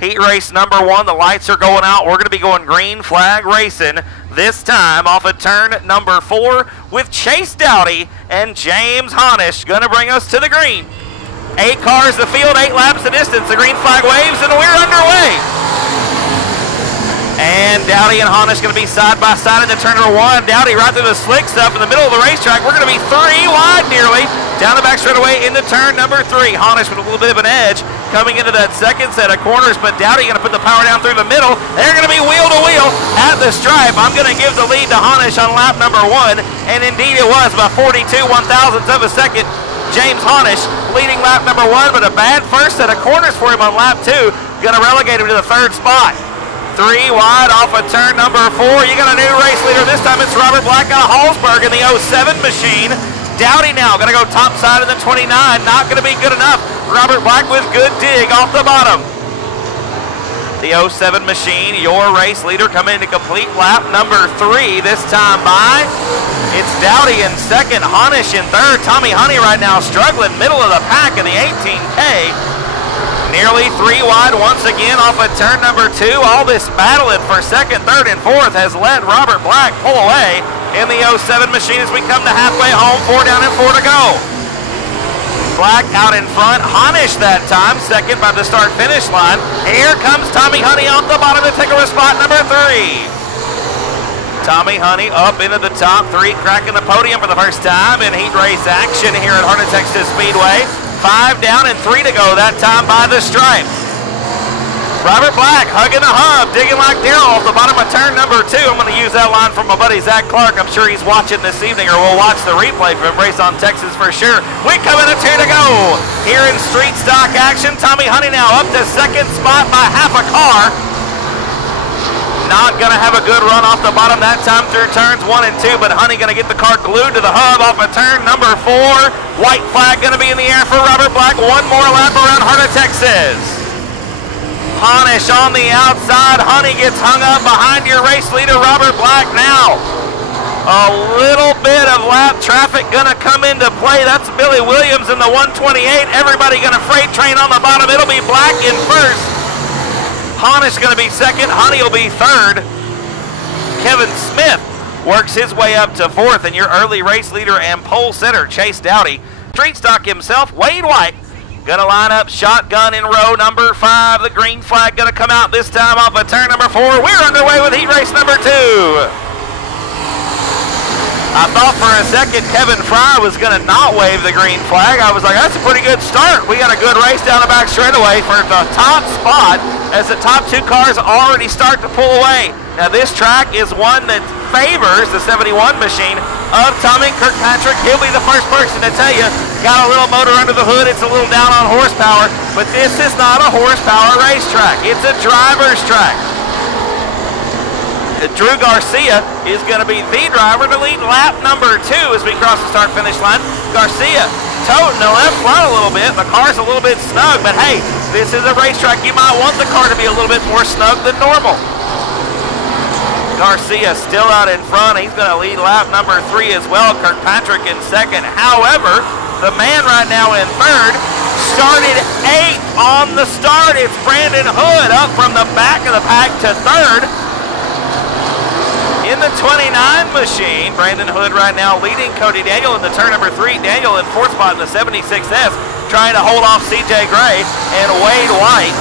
Heat race number 1, the lights are going out. We're going to be going green flag racing this time off of turn number 4 with Chase Dowdy and James Honish going to bring us to the green. 8 cars the field, 8 laps the distance. The green flag waves and we're underway. And Dowdy and Honish going to be side by side into turn number 1. Dowdy right through the slick stuff in the middle of the racetrack. We're going to be 3 wide nearly. Down the back straightaway into turn number 3. Honish with a little bit of an edge coming into that second set of corners, but Dowdy going to put the power down through the middle. They're going to be wheel to wheel at the stripe. I'm going to give the lead to Honish on lap number 1, and indeed it was by 42 1/1000ths of a second. James Honish leading lap number 1, but a bad first set of corners for him on lap 2. Going to relegate him to the 3rd spot. 3 wide off of turn number 4. You got a new race leader. This time it's Robert Black out of Hallsburg in the 07 machine. Dowdy now going to go top side in the 29. Not going to be good enough. Robert Black with good dig off the bottom. The 07 machine, your race leader, coming into complete lap number 3 this time by. It's Dowdy in second, Honish in third. Tommy Honey right now struggling middle of the pack in the 18K. Nearly 3 wide once again off of turn number 2. All this battling for second, third, and fourth has let Robert Black pull away in the 07 machine as we come to halfway home. 4 down and 4 to go. Black out in front. Honish that time, second by the start-finish line. Here comes Tommy Honey off the bottom to take over spot number 3. Tommy Honey up into the top 3, cracking the podium for the first time in heat race action here at Heart O Texas Speedway. 5 down and 3 to go that time by the stripe. Robert Black hugging the hub, digging like Daryl off the bottom of turn number 2. I'm going to use that line from my buddy Zach Clark. I'm sure he's watching this evening, or we'll watch the replay from Race on Texas for sure. We come in at 2 to go. Here in street stock action, Tommy Honey now up to second spot by half a car. Not going to have a good run off the bottom that time through turns 1 and 2, but Honey going to get the car glued to the hub off of turn number 4. White flag going to be in the air for Robert Black. 1 more lap around Heart O Texas. Honish on the outside. Honey gets hung up behind your race leader, Robert Black now. A little bit of lap traffic going to come into play. That's Billy Williams in the 128. Everybody going to freight train on the bottom. It'll be Black in first. Honish going to be second. Honey will be third. Kevin Smith works his way up to fourth, and your early race leader and pole sitter, Chase Dowdy. Street stock himself, Wade White, going to line up shotgun in row number 5. The green flag going to come out this time off of turn number 4. We're underway with heat race number 2. I thought for a second Kevin Fry was going to not wave the green flag. I was like, that's a pretty good start. We got a good race down the back straightaway for the top spot as the top 2 cars already start to pull away. Now this track is one that favors the 71 machine of Tommy Kirkpatrick. He'll be the first person to tell you, got a little motor under the hood. It's a little down on horsepower, but this is not a horsepower racetrack. It's a driver's track. Drew Garcia is going to be the driver to lead lap number 2 as we cross the start-finish line. Garcia toting the left front a little bit. The car's a little bit snug, but hey, this is a racetrack. You might want the car to be a little bit more snug than normal. Garcia still out in front. He's going to lead lap number 3 as well. Kirkpatrick in second. However, the man right now in third started 8th on the start. It's Brandon Hood up from the back of the pack to third. In the 29 machine, Brandon Hood right now leading Cody Daniel in the turn number 3. Daniel in 4th spot in the 76S, trying to hold off CJ Gray and Wade White.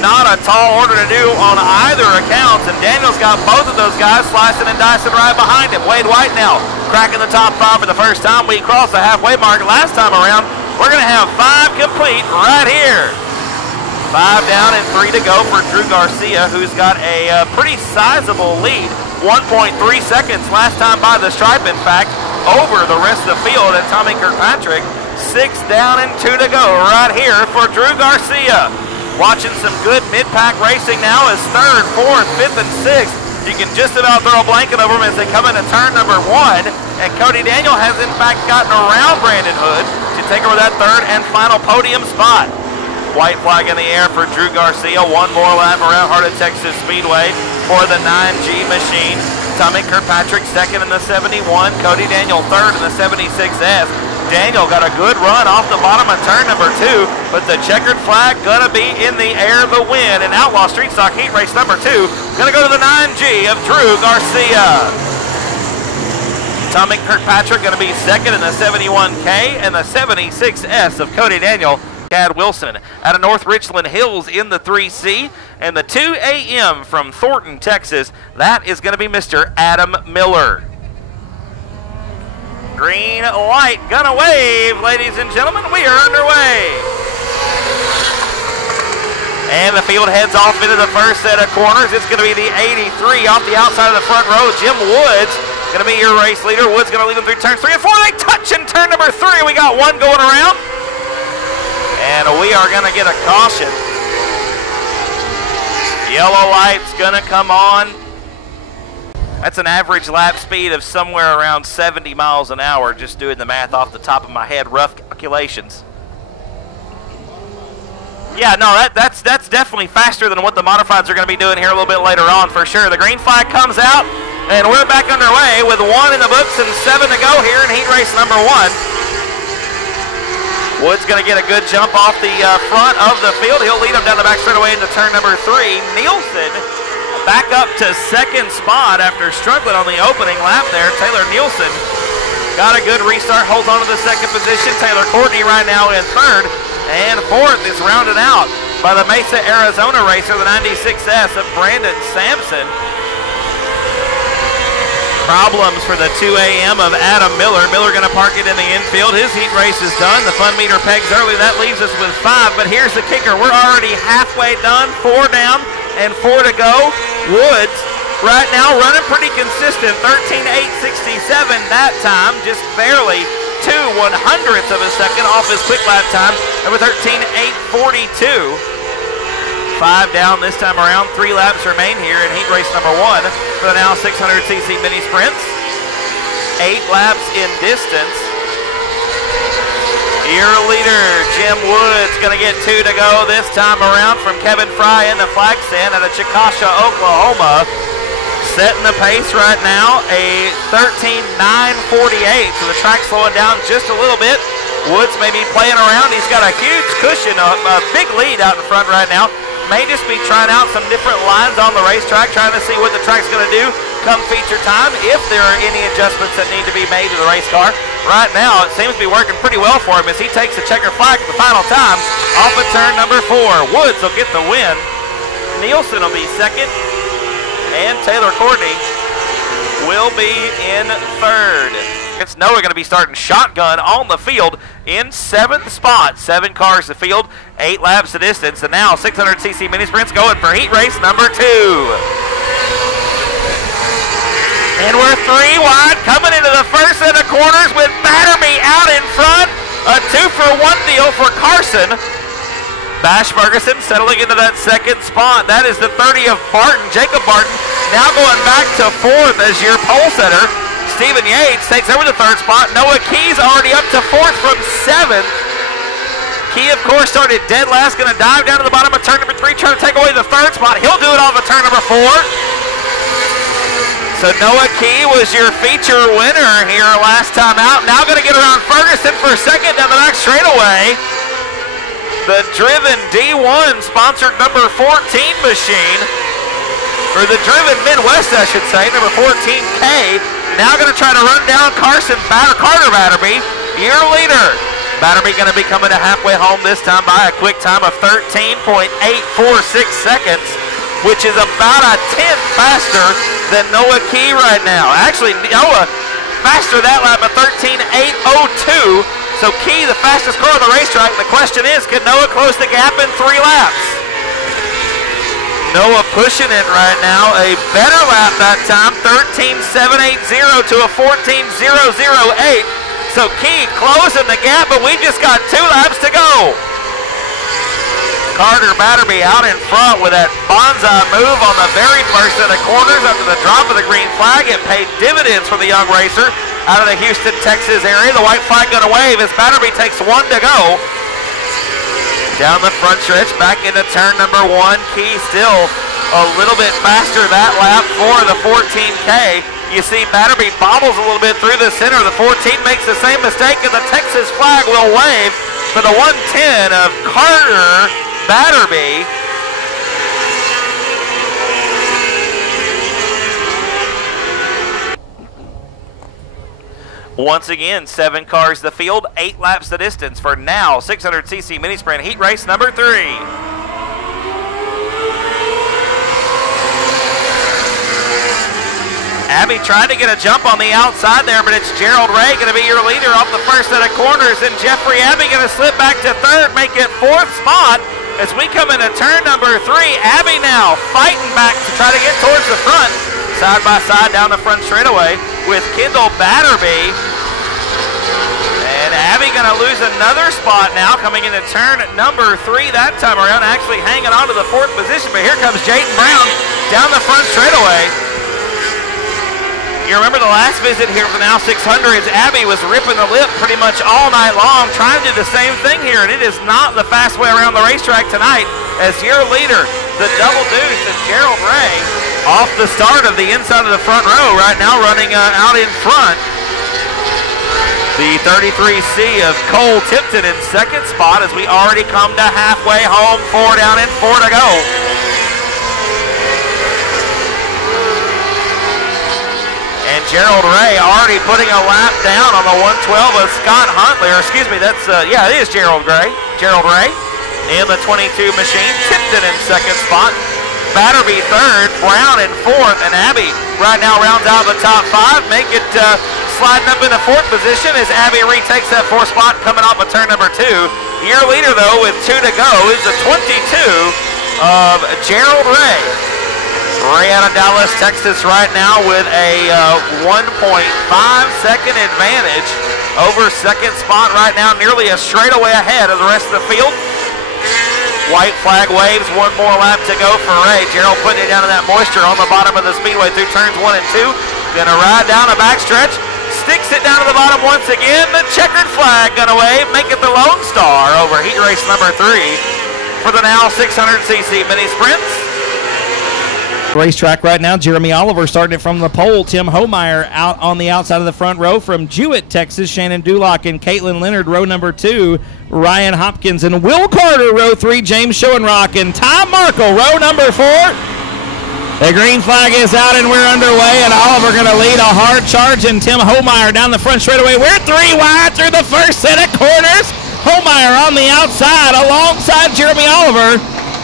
Not a tall order to do on either accounts, and Daniel's got both of those guys slicing and dicing right behind him. Wade White now cracking the top 5 for the first time. We crossed the halfway mark last time around. We're going to have 5 complete right here. 5 down and 3 to go for Drew Garcia, who's got a pretty sizable lead. 1.3 seconds last time by the stripe, in fact, over the rest of the field at Tommy Kirkpatrick. 6 down and 2 to go right here for Drew Garcia. Watching some good mid-pack racing now as 3rd, 4th, 5th, and 6th. You can just about throw a blanket over them as they come into turn number 1. And Cody Daniel has, in fact, gotten around Brandon Hood to take over that 3rd and final podium spot. White flag in the air for Drew Garcia. 1 more lap around Heart O Texas Speedway for the 9G machine. Tommy Kirkpatrick second in the 71. Cody Daniel third in the 76S. Daniel got a good run off the bottom of turn number 2, but the checkered flag gonna be in the air, the win. And Outlaw Street Stock Heat Race number 2 gonna go to the 9G of Drew Garcia. Tommy Kirkpatrick gonna be second in the 71K and the 76S of Cody Daniel. Chad Wilson out of North Richland Hills in the 3C, and the 2 AM from Thornton, Texas, that is going to be Mr. Adam Miller. Green light gonna wave, ladies and gentlemen. We are underway. And the field heads off into the first set of corners. It's going to be the 83 off the outside of the front row. Jim Woods going to be your race leader. Woods going to lead them through turns 3 and 4. They touch in turn number 3. We got one going around. And we are going to get a caution. Yellow light's going to come on. That's an average lap speed of somewhere around 70 miles an hour, just doing the math off the top of my head, rough calculations. Yeah, no, that's definitely faster than what the modifieds are going to be doing here a little bit later on for sure. The green flag comes out, and we're back underway with 1 in the books and 7 to go here in heat race number 1. Wood's going to get a good jump off the front of the field. He'll lead him down the back straightaway into turn number 3. Nielsen back up to second spot after struggling on the opening lap there. Taylor Nielsen got a good restart, holds on to the second position. Taylor Courtney right now in third. And fourth is rounded out by the Mesa, Arizona racer, the 96S of Brandon Sampson. Problems for the 2 AM of Adam Miller. Miller going to park it in the infield. His heat race is done. The fun meter pegs early. That leaves us with 5. But here's the kicker. We're already halfway done. 4 down and 4 to go. Woods right now running pretty consistent. 13.867 that time. Just barely 2/100ths of a second off his quick lap time. Number 13.842. 5 down this time around. 3 laps remain here in heat race number 1 for the now 600cc mini sprints. 8 laps in distance. Your leader, Jim Woods, going to get 2 to go this time around from Kevin Fry in the flag stand out of Chickasha, Oklahoma. Setting the pace right now, a 13.948. So the track's slowing down just a little bit. Woods may be playing around. He's got a huge cushion, a big lead out in front right now. May just be trying out some different lines on the racetrack, trying to see what the track's going to do come feature time, if there are any adjustments that need to be made to the race car. Right now, it seems to be working pretty well for him as he takes the checker flag for the final time off of turn number 4. Woods will get the win. Nielsen will be second, and Taylor Courtney will be in third. It's Noah going to be starting shotgun on the field in 7th spot. 7 cars to field, 8 laps to distance, and now 600cc mini sprints going for heat race number 2. And we're 3 wide coming into the first set of corners with Batterby out in front. A 2-for-1 deal for Carson. Bash Ferguson settling into that second spot. That is the 30 of Barton, Jacob Barton, now going back to 4th as your pole setter. Stephen Yates takes over the 3rd spot. Noah Key's already up to 4th from 7th. Key, of course, started dead last, going to dive down to the bottom of turn number 3, trying to take away the 3rd spot. He'll do it off of turn number 4. So Noah Key was your feature winner here last time out. Now going to get around Ferguson for 2nd down the back straightaway. The Driven D1 sponsored number 14 machine, or the Driven Midwest, I should say, number 14K. Now going to try to run down Carter Batterby, your leader. Batterby going to be coming to halfway home this time by a quick time of 13.846 seconds, which is about a 10th faster than Noah Key right now. Actually, Noah faster that lap at 13.802. So Key, the fastest car on the racetrack. The question is, can Noah close the gap in 3 laps? Noah pushing it right now. A better lap that time, 13.780 to a 14.008. So Key closing the gap, but we just got 2 laps to go. Carter Batterby out in front with that bonsai move on the very first set of corners after the drop of the green flag. It paid dividends for the young racer out of the Houston, Texas area. The white flag going to wave as Batterby takes 1 to go. Down the front stretch, back into turn number 1. Key still a little bit faster that lap for the 14K. You see Batterby bobbles a little bit through the center. The 14 makes the same mistake, and the Texas flag will wave for the 110 of Carter Batterby. Once again, 7 cars the field, 8 laps the distance for now 600cc mini sprint heat race number 3. Abby tried to get a jump on the outside there, but it's Gerald Ray going to be your leader off the first set of corners, and Jeffrey Abbey going to slip back to third, make it 4th spot as we come into turn number 3. Abbey now fighting back to try to get towards the front, side by side down the front straightaway with Kendall Batterby. And Abby going to lose another spot now coming into turn number 3 that time around, actually hanging on to the 4th position, but here comes Jayden Brown down the front straightaway. You remember the last visit here for the Now 600s, Abby was ripping the lip pretty much all night long, trying to do the same thing here, and it is not the fast way around the racetrack tonight as your leader, the double deuce, and Gerald Ray off the start of the inside of the front row right now running out in front. The 33C of Cole Tipton in 2nd spot as we already come to halfway home, 4 down and 4 to go. And Gerald Ray already putting a lap down on the 112 of Scott Huntley, or excuse me, that's, yeah, it is Gerald Ray in the 22 machine. Tipton in 2nd spot. Batterby 3rd, Brown in 4th, and Abby right now rounds out the top 5. Make it sliding up into 4th position as Abby retakes that 4th spot coming off of turn number 2. Your leader, though, with 2 to go is the 22 of Gerald Ray. Ray out of Dallas, Texas right now with a 1.5 second advantage over 2nd spot right now, nearly a straightaway ahead of the rest of the field. White flag waves, 1 more lap to go for Ray. Gerald putting it down in that moisture on the bottom of the speedway through turns 1 and 2. Gonna ride down a backstretch, sticks it down to the bottom once again. The checkered flag gonna wave, make it the Lone Star over heat race number 3 for the Now 600cc mini sprints. Racetrack right now, Jeremy Oliver starting it from the pole. Tim Homeyer out on the outside of the front row from Jewett, Texas. Shannon Dulock and Caitlin Leonard, row number 2. Ryan Hopkins and Will Carter, row 3. James Schoenrock and Tom Markle, row number 4. The green flag is out and we're underway, and Oliver going to lead a hard charge, and Tim Homeyer down the front straightaway. We're 3 wide through the first set of corners. Homeyer on the outside alongside Jeremy Oliver.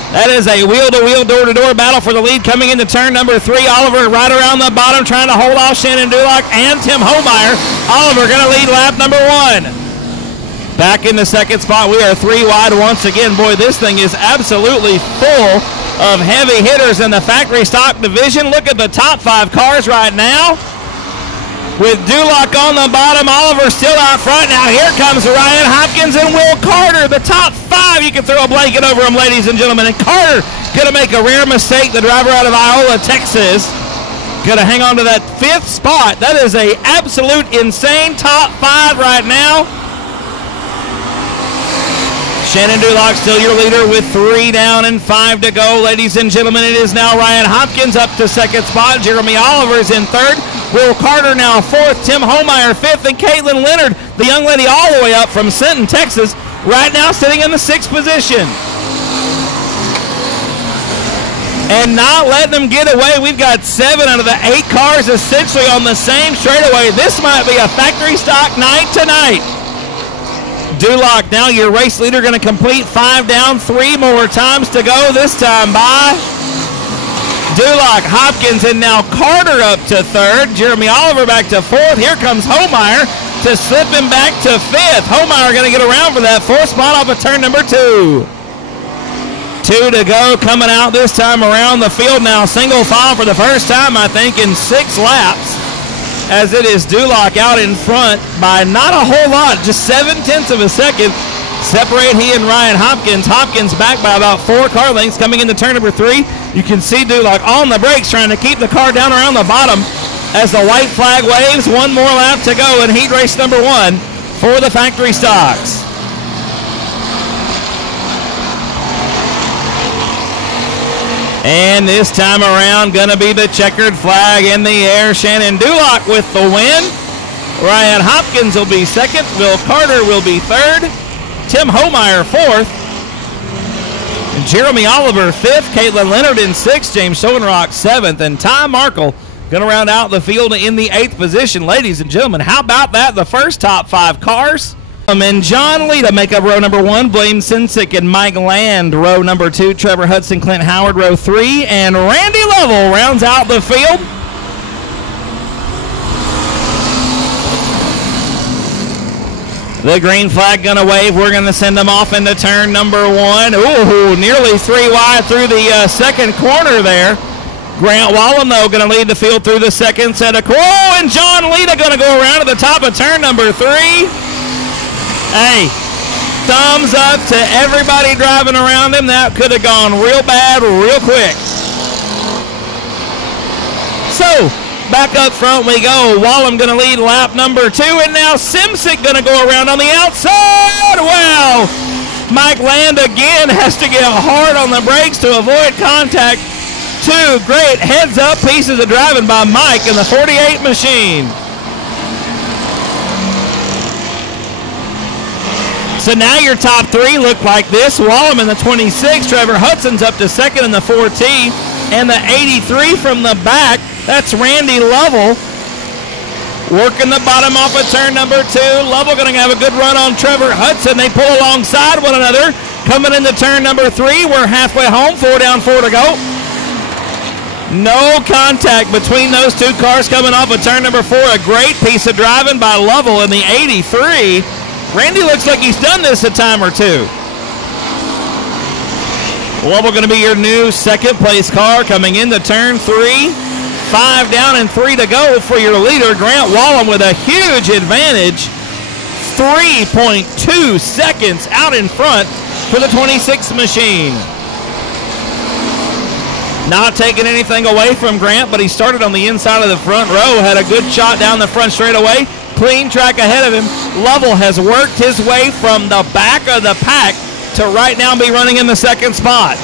That is a wheel-to-wheel, door-to-door battle for the lead coming into turn number 3. Oliver right around the bottom trying to hold off Shannon Dulock and Tim Homeyer. Oliver going to lead lap number 1. Back in the 2nd spot, we are 3 wide once again. Boy, this thing is absolutely full of heavy hitters in the factory stock division. Look at the top 5 cars right now. With Dulock on the bottom, Oliver still out front. Now here comes Ryan Hopkins and Will Carter. The top 5, you can throw a blanket over them, ladies and gentlemen. And Carter going to make a rare mistake, the driver out of Iola, Texas. Going to hang on to that 5th spot. That is a absolute insane top 5 right now. Shannon Dulock still your leader with 3 down and 5 to go. Ladies and gentlemen, it is now Ryan Hopkins up to 2nd spot. Jeremy Oliver's in 3rd. Will Carter now 4th. Tim Homeyer 5th. And Caitlin Leonard, the young lady all the way up from Sinton, Texas, right now sitting in the 6th position. And not letting them get away. We've got 7 out of the 8 cars essentially on the same straightaway. This might be a factory stock night tonight. Dulock now your race leader, going to complete 5 down, 3 more times to go, this time by Dulock, Hopkins, and now Carter up to 3rd. Jeremy Oliver back to 4th. Here comes Homeyer to slip him back to 5th. Homeyer going to get around for that 4th spot off of turn number 2. 2 to go coming out this time around the field now. Single file for the first time, I think, in 6 laps. As it is Dulock out in front by not a whole lot, just 0.7 of a second. Separate he and Ryan Hopkins. Hopkins back by about 4 car lengths coming into turn number 3. You can see Dulock on the brakes trying to keep the car down around the bottom as the white flag waves. 1 more lap to go in heat race number 1 for the factory stocks. And this time around, going to be the checkered flag in the air. Shannon Duloc with the win. Ryan Hopkins will be second. Will Carter will be third. Tim Homeyer fourth. And Jeremy Oliver fifth. Caitlin Leonard in sixth. James Schoenrock seventh. And Ty Markle going to round out the field in the eighth position. Ladies and gentlemen, how about that? The first top five cars. And John Lita make up row number one. Blaine Sensick and Mike Land row number two. Trevor Hudson, Clint Howard row three. And Randy Lovell rounds out the field. The green flag going to wave. We're going to send them off into turn number one. Ooh, nearly three wide through the second corner there. Grant Wallen, though, going to lead the field through the second set of and John Lita going to go around to the top of turn number three. Hey, thumbs up to everybody driving around him. That could have gone real bad real quick. So, back up front we go. Wallem going to lead lap number two, and now Simsick going to go around on the outside. Wow. Mike Land again has to get hard on the brakes to avoid contact. Two great heads-up pieces of driving by Mike in the 48 machine. So now your top three look like this. Wallem in the 26, Trevor Hudson's up to second in the 4T, and the 83 from the back, that's Randy Lovell. Working the bottom off of turn number two. Lovell going to have a good run on Trevor Hudson. They pull alongside one another. Coming into turn number three, we're halfway home, 4 down, 4 to go. No contact between those two cars coming off of turn number four. A great piece of driving by Lovell in the 83. Randy looks like he's done this a time or two. Lovell going to be your new second place car coming into turn three. 5 down and 3 to go for your leader, Grant Wallem, with a huge advantage. 3.2 seconds out in front for the 26 machine. Not taking anything away from Grant, but he started on the inside of the front row, had a good shot down the front straightaway. Clean track ahead of him. Lovell has worked his way from the back of the pack to right now be running in the second spot.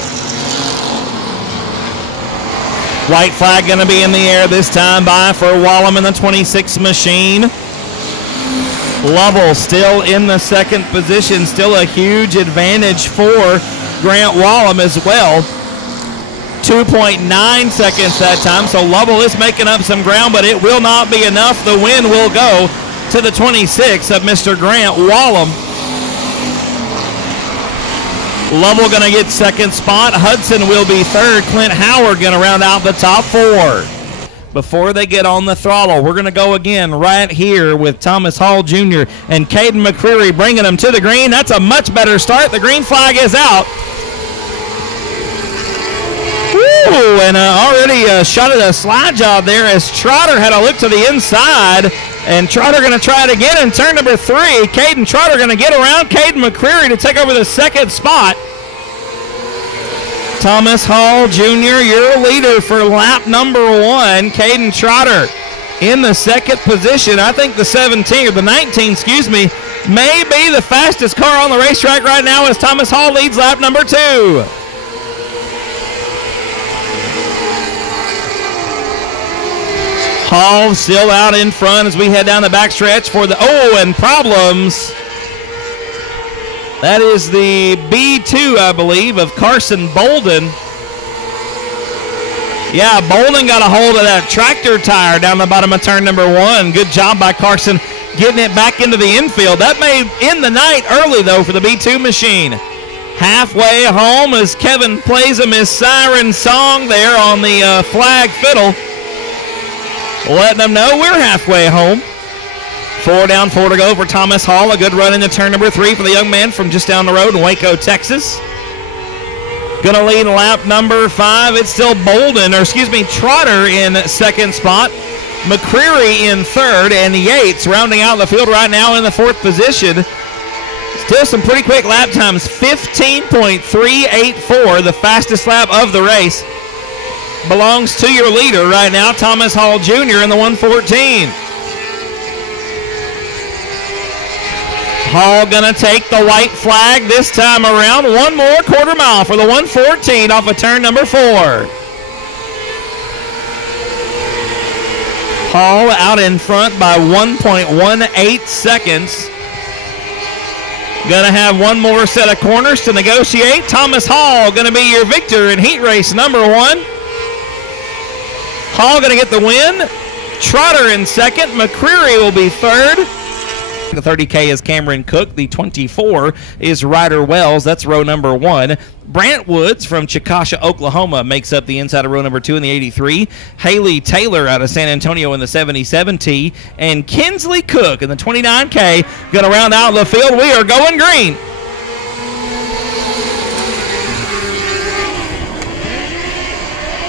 White flag going to be in the air this time for Wallem in the 26 machine. Lovell still in the second position, still a huge advantage for Grant Wallem as well. 2.9 seconds that time, so Lovell is making up some ground, but it will not be enough. The win will go to the 26 of Mr. Grant Wallem. Lovell going to get second spot. Hudson will be third. Clint Howard going to round out the top four. Before they get on the throttle, we're going to go again right here with Thomas Hall Jr. and Caden McCreary bringing them to the green. That's a much better start. The green flag is out. Woo, and already shot at a slide job there as Trotter had a look to the inside. And Trotter going to try it again in turn number three. Caden Trotter going to get around Caden McCreary to take over the second spot. Thomas Hall Jr., your leader for lap number one. Caden Trotter in the second position. I think the 17, or the 19, excuse me, may be the fastest car on the racetrack right now as Thomas Hall leads lap number two. Hall still out in front as we head down the backstretch for the, and problems. That is the B2, I believe, of Carson Bolden. Yeah, Bolden got a hold of that tractor tire down the bottom of turn number one. Good job by Carson getting it back into the infield. That may end the night early, though, for the B2 machine. Halfway home as Kevin plays him his siren song there on the flag fiddle. Letting them know we're halfway home. 4 down, 4 to go for Thomas Hall. A good run into turn number three for the young man from just down the road in Waco, Texas. Going to lead lap number five. It's still Trotter in second spot. McCreary in third, and Yates rounding out the field right now in the fourth position. Still some pretty quick lap times. 15.384, the fastest lap of the race. Belongs to your leader right now, Thomas Hall Jr. in the 114. Hall gonna take the white flag this time around. One more quarter mile for the 114 off of turn number 4. Hall out in front by 1.18 seconds. Gonna have one more set of corners to negotiate. Thomas Hall gonna be your victor in heat race number 1. Hall gonna get the win. Trotter in second. McCreary will be third. The 30K is Cameron Cook. The 24 is Ryder Wells. That's row number 1. Brant Woods from Chickasha, Oklahoma makes up the inside of row number 2 in the 83. Haley Taylor out of San Antonio in the 77T. And Kinsley Cook in the 29K going to round out the field. We are going green.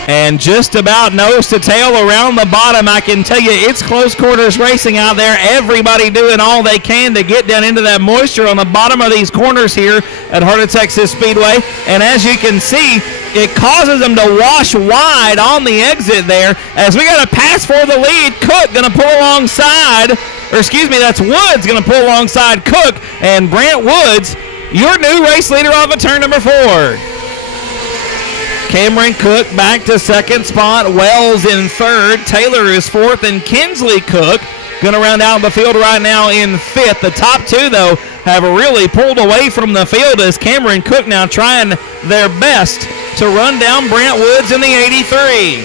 And just about nose to tail around the bottom. I can tell you it's close quarters racing out there. Everybody doing all they can to get down into that moisture on the bottom of these corners here at Heart O Texas Speedway. And as you can see, it causes them to wash wide on the exit there. As we got a pass for the lead, Cook going to pull alongside, or excuse me, that's Woods going to pull alongside Cook. And Brant Woods, your new race leader off of turn number 4. Cameron Cook back to second spot. Wells in third. Taylor is fourth. And Kinsley Cook going to round out the field right now in fifth. The top two, though, have really pulled away from the field as Cameron Cook now trying their best to run down Brant Woods in the 83.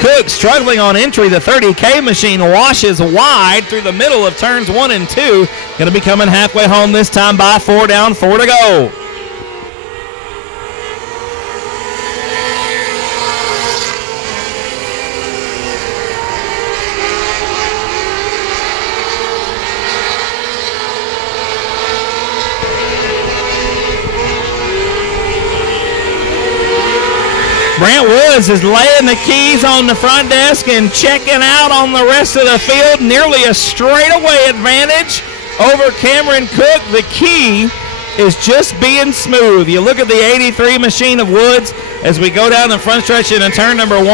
Cook struggling on entry. The 30K machine washes wide through the middle of turns 1 and 2. Going to be coming halfway home this time by 4 down, 4 to go. Brant Woods is laying the keys on the front desk and checking out on the rest of the field. Nearly a straightaway advantage over Cameron Cook. The key is just being smooth. You look at the 83 machine of Woods as we go down the front stretch into turn number 1.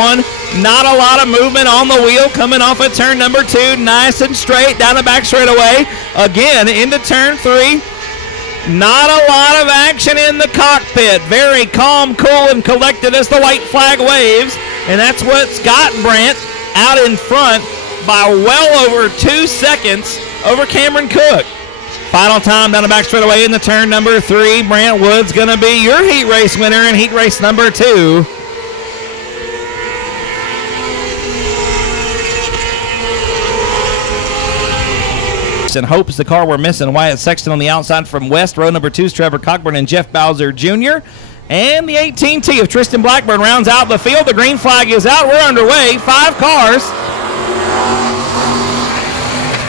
Not a lot of movement on the wheel coming off of turn number 2. Nice and straight down the back straightaway. Again into turn 3. Not a lot of action in the cockpit. Very calm, cool, and collected as the white flag waves. And that's what's got Brant out in front by well over 2 seconds over Cameron Cook. Final time down the back straightaway in the turn number 3. Brant Woods going to be your heat race winner in heat race number 2. And hopes the car we're missing. Wyatt Sexton on the outside from West. Row number 2 is Trevor Cockburn and Jeff Bowser Jr. And the 18T of Tristan Blackburn rounds out the field. The green flag is out. We're underway. 5 cars.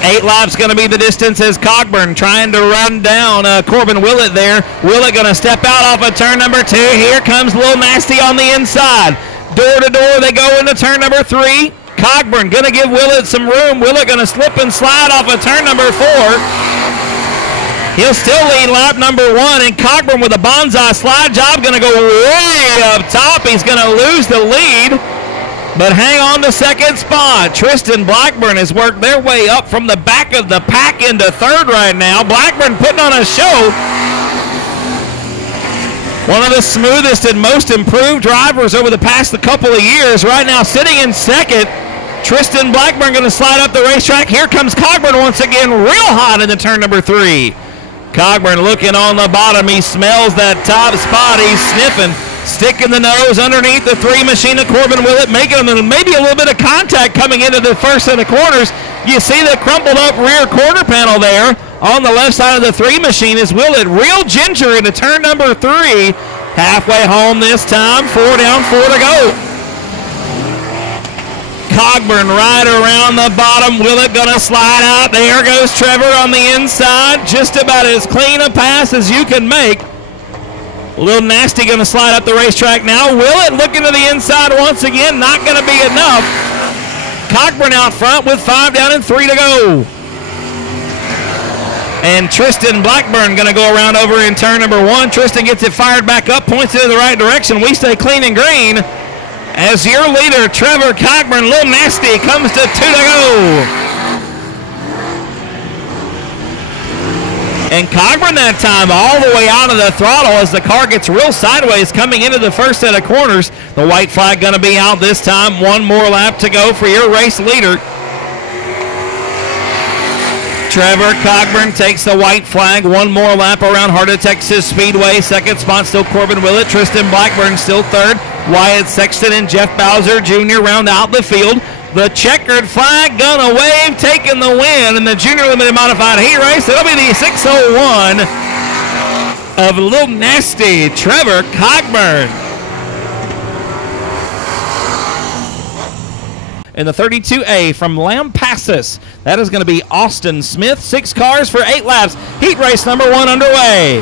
8 laps going to be the distance as Cockburn trying to run down Corbin Willett there. Willett going to step out off of turn number 2. Here comes Lil Nasty on the inside. Door to door they go into turn number 3. Cockburn going to give Willett some room. Willett going to slip and slide off of turn number 4. He'll still lead lap number 1, and Cockburn with a bonsai slide job going to go way up top. He's going to lose the lead, but hang on to second spot. Tristan Blackburn has worked their way up from the back of the pack into third right now. Blackburn putting on a show. One of the smoothest and most improved drivers over the past couple of years. Right now sitting in second. Tristan Blackburn going to slide up the racetrack. Here comes Cockburn once again, real hot into turn number 3. Cockburn looking on the bottom. He smells that top spot. He's sniffing, sticking the nose underneath the 3 machine of Corbin Willett, making maybe a little bit of contact coming into the first set of corners. You see the crumpled up rear quarter panel there on the left side of the 3 machine is Willett. Real ginger into turn number 3. Halfway home this time. 4 down, 4 to go. Cockburn right around the bottom. Willett going to slide out. There goes Trevor on the inside. Just about as clean a pass as you can make. A little Nasty going to slide up the racetrack now. Willett looking to the inside once again. Not going to be enough. Cockburn out front with 5 down and 3 to go. And Tristan Blackburn going to go around over in turn number 1. Tristan gets it fired back up, points it in the right direction. We stay clean and green. As your leader, Trevor Cockburn, Lil Nasty, comes to 2 to go. And Cockburn that time all the way out of the throttle as the car gets real sideways coming into the first set of corners. The white flag going to be out this time. 1 more lap to go for your race leader. Trevor Cogburn takes the white flag. One more lap around Heart O Texas Speedway. Second spot still Corbin Willett. Tristan Blackburn still third. Wyatt Sexton and Jeff Bowser Jr. round out the field. The checkered flag gonna wave, taking the win in the Junior Limited Modified Heat Race. It'll be the 601 of Little Nasty Trevor Cogburn. In the 32A from Lampasas, that is going to be Austin Smith. 6 cars for 8 laps. Heat race number 1 underway.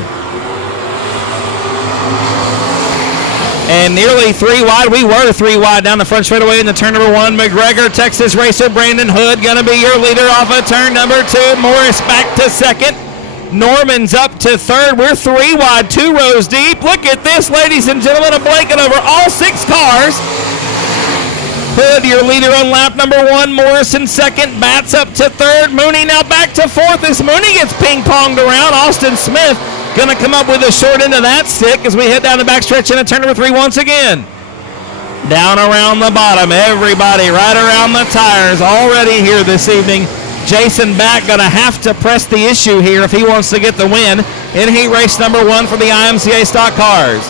And nearly 3 wide. We were 3 wide down the front straightaway in the turn number 1. McGregor, Texas racer Brandon Hood going to be your leader off of turn number 2. Morris back to second. Norman's up to third. We're 3 wide, 2 rows deep. Look at this, ladies and gentlemen, a blanket over all 6 cars. Hood, your leader on lap number 1. Morrison second. Bats up to third. Mooney now back to fourth as Mooney gets ping-ponged around. Austin Smith going to come up with a short end of that stick as we head down the backstretch into turn number 3 once again. Down around the bottom. Everybody right around the tires already here this evening. Jason Back going to have to press the issue here if he wants to get the win in heat race number 1 for the IMCA stock cars.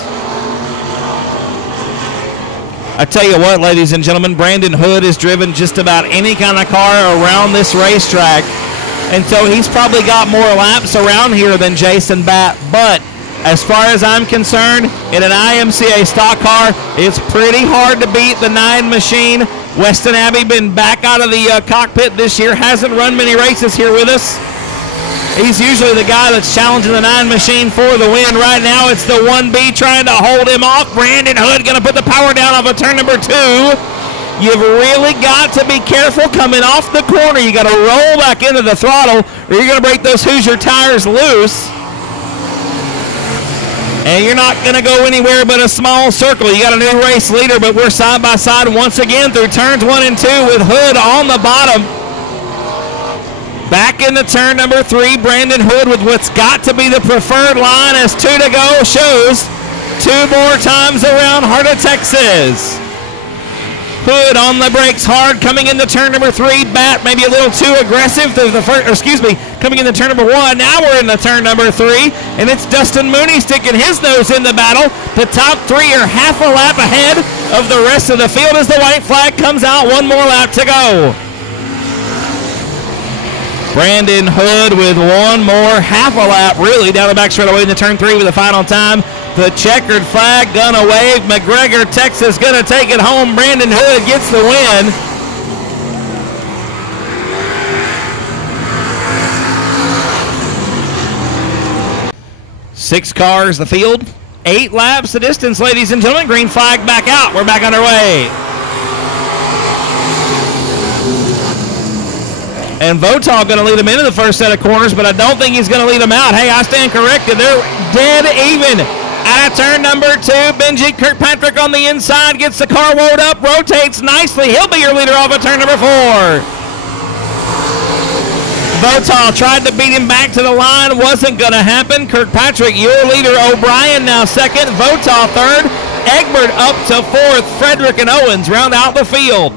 I tell you what, ladies and gentlemen, Brandon Hood has driven just about any kind of car around this racetrack, and so he's probably got more laps around here than Jason Batt. But as far as I'm concerned, in an IMCA stock car, it's pretty hard to beat the 9 machine. Weston Abbey been back out of the cockpit this year, hasn't run many races here with us. He's usually the guy that's challenging the 9 machine for the win. Right now it's the 1B trying to hold him off. Brandon Hood going to put the power down off of turn number 2. You've really got to be careful coming off the corner. You got to roll back into the throttle or you're going to break those Hoosier tires loose. And you're not going to go anywhere but a small circle. You got a new race leader, but we're side by side once again through turns 1 and 2 with Hood on the bottom. Back into turn number 3, Brandon Hood with what's got to be the preferred line as 2 to go shows 2 more times around Heart O Texas. Hood on the brakes hard coming into turn number 3. Bat maybe a little too aggressive through the first, coming into turn number 1. Now we're into turn number 3, and it's Dustin Mooney sticking his nose in the battle. The top 3 are half a lap ahead of the rest of the field as the white flag comes out. 1 more lap to go. Brandon Hood with 1 more half a lap really down the back straightaway into turn 3 with the final time. The checkered flag gonna wave. McGregor, Texas gonna take it home. Brandon Hood gets the win. Six cars the field, 8 laps the distance, ladies and gentlemen. Green flag back out. We're back underway. And Votaw going to lead them into the first set of corners, but I don't think he's going to lead them out. Hey, I stand corrected. They're dead even. Out of turn number 2, Benji Kirkpatrick on the inside gets the car wound up, rotates nicely. He'll be your leader off of turn number 4. Votaw tried to beat him back to the line. Wasn't going to happen. Kirkpatrick, your leader. O'Brien now second. Votaw third. Egbert up to 4th. Frederick and Owens round out the field.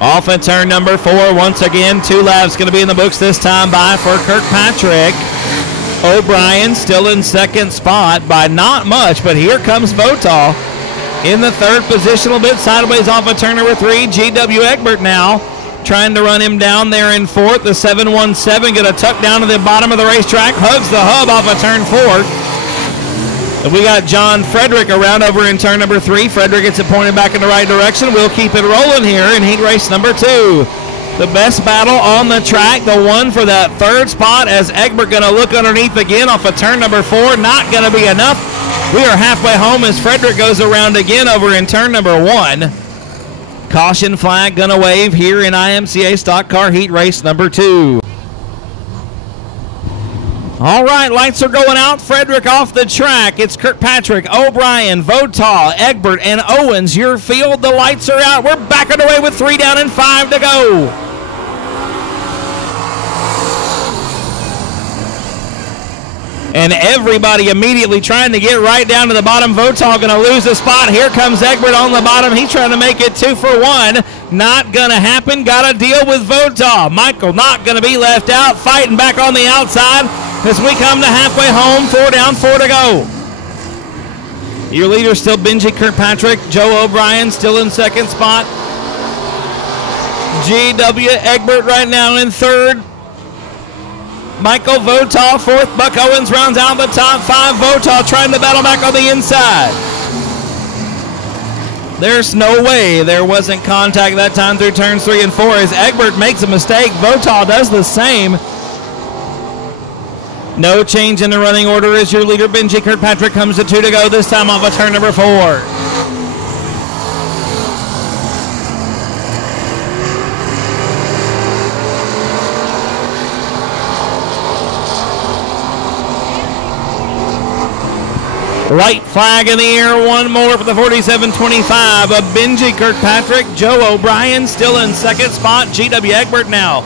Off at turn number 4, once again, 2 laps going to be in the books this time by for Kirkpatrick. O'Brien still in second spot by not much, but here comes Votaw in the 3rd position, a little bit sideways off of turn number 3. G.W. Egbert now trying to run him down there in 4th. The 717 going to tuck down to the bottom of the racetrack, hugs the hub off of turn 4. We got John Frederick around over in turn number 3. Frederick gets it pointed back in the right direction. We'll keep it rolling here in heat race number 2. The best battle on the track, the one for that 3rd spot as Egbert going to look underneath again off of turn number 4. Not going to be enough. We are halfway home as Frederick goes around again over in turn number 1. Caution flag going to wave here in IMCA stock car heat race number 2. All right, lights are going out. Frederick off the track. It's Kirkpatrick, O'Brien, Votaw, Egbert, and Owens. Your field, the lights are out. We're back underway with 3 down and 5 to go. And everybody immediately trying to get right down to the bottom. Votaw going to lose a spot. Here comes Egbert on the bottom. He's trying to make it 2 for 1. Not going to happen. Got to deal with Votaw. Michael not going to be left out. Fighting back on the outside as we come to halfway home. 4 down, 4 to go. Your leader still Benji Kirkpatrick. Joe O'Brien still in second spot. G.W. Egbert right now in third. Michael Votaw fourth. Buck Owens rounds out the top 5. Votaw trying to battle back on the inside. There's no way there wasn't contact that time through turns 3 and 4 as Egbert makes a mistake. Votaw does the same. No change in the running order as your leader Benji Kirkpatrick comes to 2 to go, this time off of turn number 4. White flag in the air, one more for the 47-25 of Benji Kirkpatrick. Joe O'Brien still in second spot. G.W. Egbert now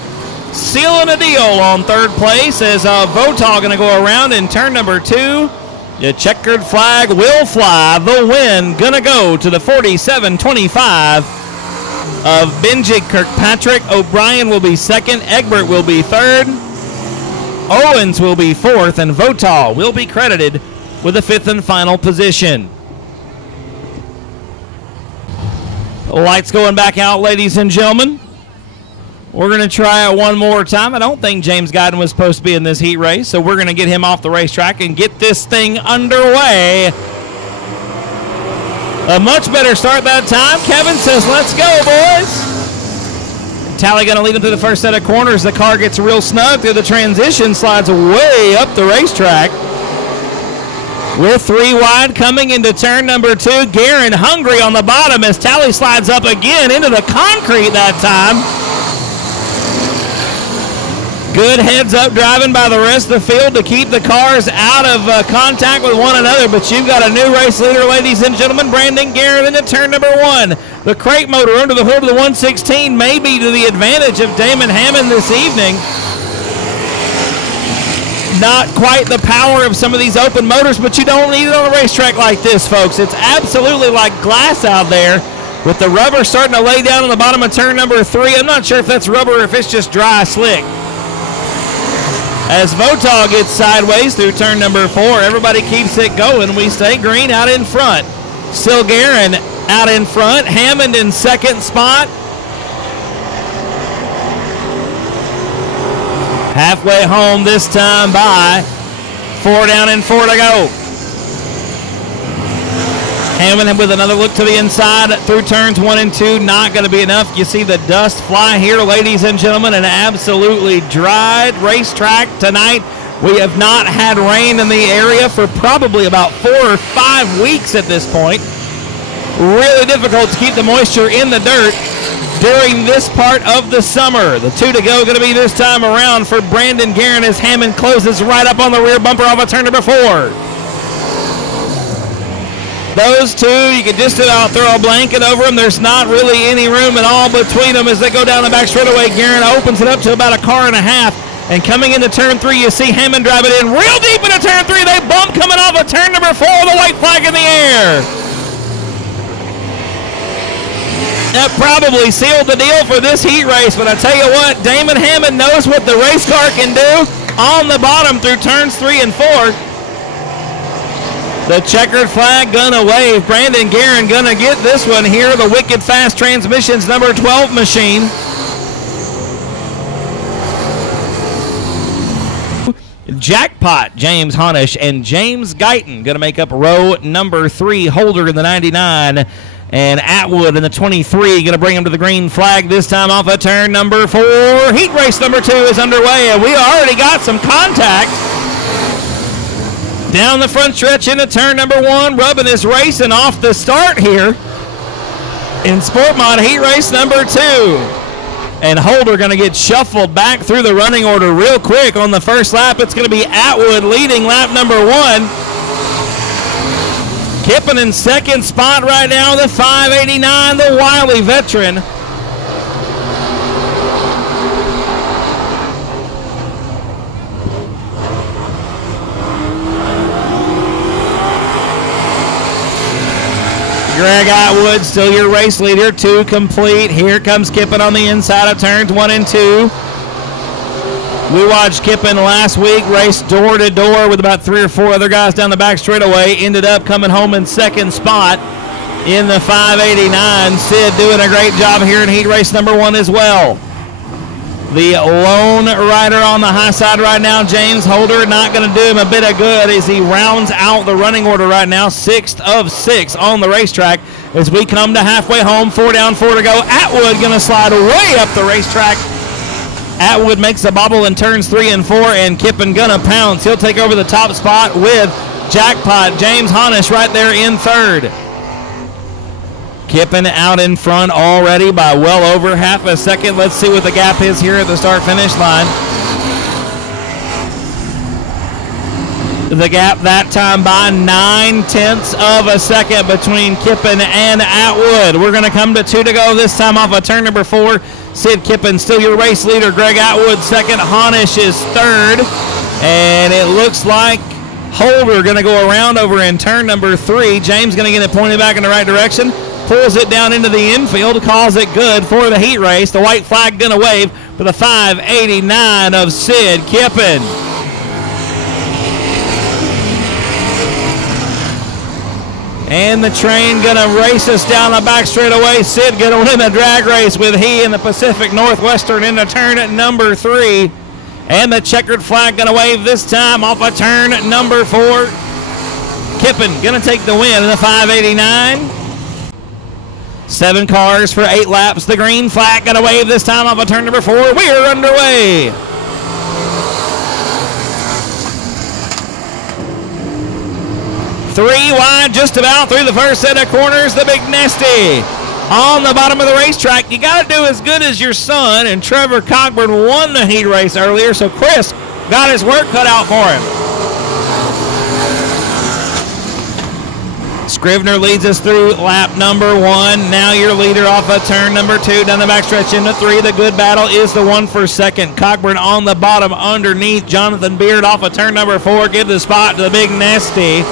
sealing a deal on third place as Votaw going to go around in turn number 2. The checkered flag will fly. The win going to go to the 47-25 of Benji Kirkpatrick. O'Brien will be second. Egbert will be third. Owens will be fourth. And Votaw will be credited with the 5th and final position. Lights going back out, ladies and gentlemen. We're going to try it one more time. I don't think James Guyton was supposed to be in this heat race, so we're going to get him off the racetrack and get this thing underway. A much better start that time. Kevin says, let's go, boys. Tally going to lead him to the first set of corners. The car gets real snug through the transition, slides way up the racetrack. We're 3 wide coming into turn number 2. Guerin hungry on the bottom as Tally slides up again into the concrete that time. Good heads-up driving by the rest of the field to keep the cars out of contact with one another, but you've got a new race leader, ladies and gentlemen, Brandon Guerin into turn number 1. The crate motor under the hood of the 116 may be to the advantage of Damon Hammond this evening. Not quite the power of some of these open motors, but you don't need it on a racetrack like this, folks. It's absolutely like glass out there with the rubber starting to lay down on the bottom of turn number 3. I'm not sure if that's rubber or if it's just dry slick. As Votaw gets sideways through turn number 4, everybody keeps it going. We stay green out in front. Still Guerin out in front. Hammond in second spot. Halfway home this time by 4 down and 4 to go. Hammond with another look to the inside through turns 1 and 2. Not going to be enough. You see the dust fly here, ladies and gentlemen. An absolutely dried racetrack tonight. We have not had rain in the area for probably about 4 or 5 weeks at this point. Really difficult to keep the moisture in the dirt during this part of the summer. The 2 to go going to be this time around for Brandon Guerin as Hammond closes right up on the rear bumper off of turn number 4. Those two, you can just about throw a blanket over them. There's not really any room at all between them as they go down the back straightaway. Guerin opens it up to about a car and a half. And coming into turn 3, you see Hammond drive it in real deep into turn 3. They bump coming off of turn number 4 with a white flag in the air. That probably sealed the deal for this heat race, but I tell you what, Damon Hammond knows what the race car can do on the bottom through turns 3 and 4. The checkered flag gonna wave. Brandon Guerin gonna get this one here. The Wicked Fast Transmissions number 12 machine. Jackpot, James Honish and James Guyton gonna make up row number 3. Holder in the 99. And Atwood in the 23 going to bring him to the green flag this time off of turn number 4. Heat race number 2 is underway, and we already got some contact. Down the front stretch into turn number 1, rubbing is racing off the start here in Sport Mod heat race number 2. And Holder going to get shuffled back through the running order real quick on the first lap. It's going to be Atwood leading lap number 1. Kippen in second spot right now, the 589, the wily veteran. Greg Atwood, still your race leader, 2 complete. Here comes Kippen on the inside of turns 1 and 2. We watched Kippen last week race door to door with about 3 or 4 other guys down the back straightaway. Ended up coming home in second spot in the 589. Sid doing a great job here in heat race number 1 as well. The lone rider on the high side right now, James Holder, not going to do him a bit of good as he rounds out the running order right now. 6th of 6 on the racetrack as we come to halfway home. 4 down, 4 to go. Atwood going to slide way up the racetrack. Atwood makes a bobble in turns 3 and 4, and Kippen gonna pounce. He'll take over the top spot with Jackpot. James Honish right there in 3rd. Kippen out in front already by well over half a second. Let's see what the gap is here at the start-finish line. The gap that time by 9/10 of a second between Kippen and Atwood. We're going to come to 2 to go this time off of turn number 4. Sid Kippen still your race leader. Greg Atwood 2nd. Honish is 3rd. And it looks like Holder going to go around over in turn number 3. James going to get it pointed back in the right direction. Pulls it down into the infield. Calls it good for the heat race. The white flag going to wave for the 589 of Sid Kippen. And the train gonna race us down the back straightaway. Sid gonna win the drag race with he in the Pacific Northwestern into turn at number 3. And the checkered flag gonna wave this time off of turn at number 4. Kippen gonna take the win in the 589. 7 cars for 8 laps. The green flag gonna wave this time off of turn number 4. We're underway. Three wide, just about through the first set of corners. The Big Nasty on the bottom of the racetrack. You got to do as good as your son, and Trevor Cogburn won the heat race earlier, so Chris got his work cut out for him. Scrivener leads us through lap number 1. Now your leader off of turn number 2, down the backstretch into 3. The good battle is the one for second. Cogburn on the bottom underneath. Jonathan Beard off of turn number 4. Give the spot to the Big Nasty.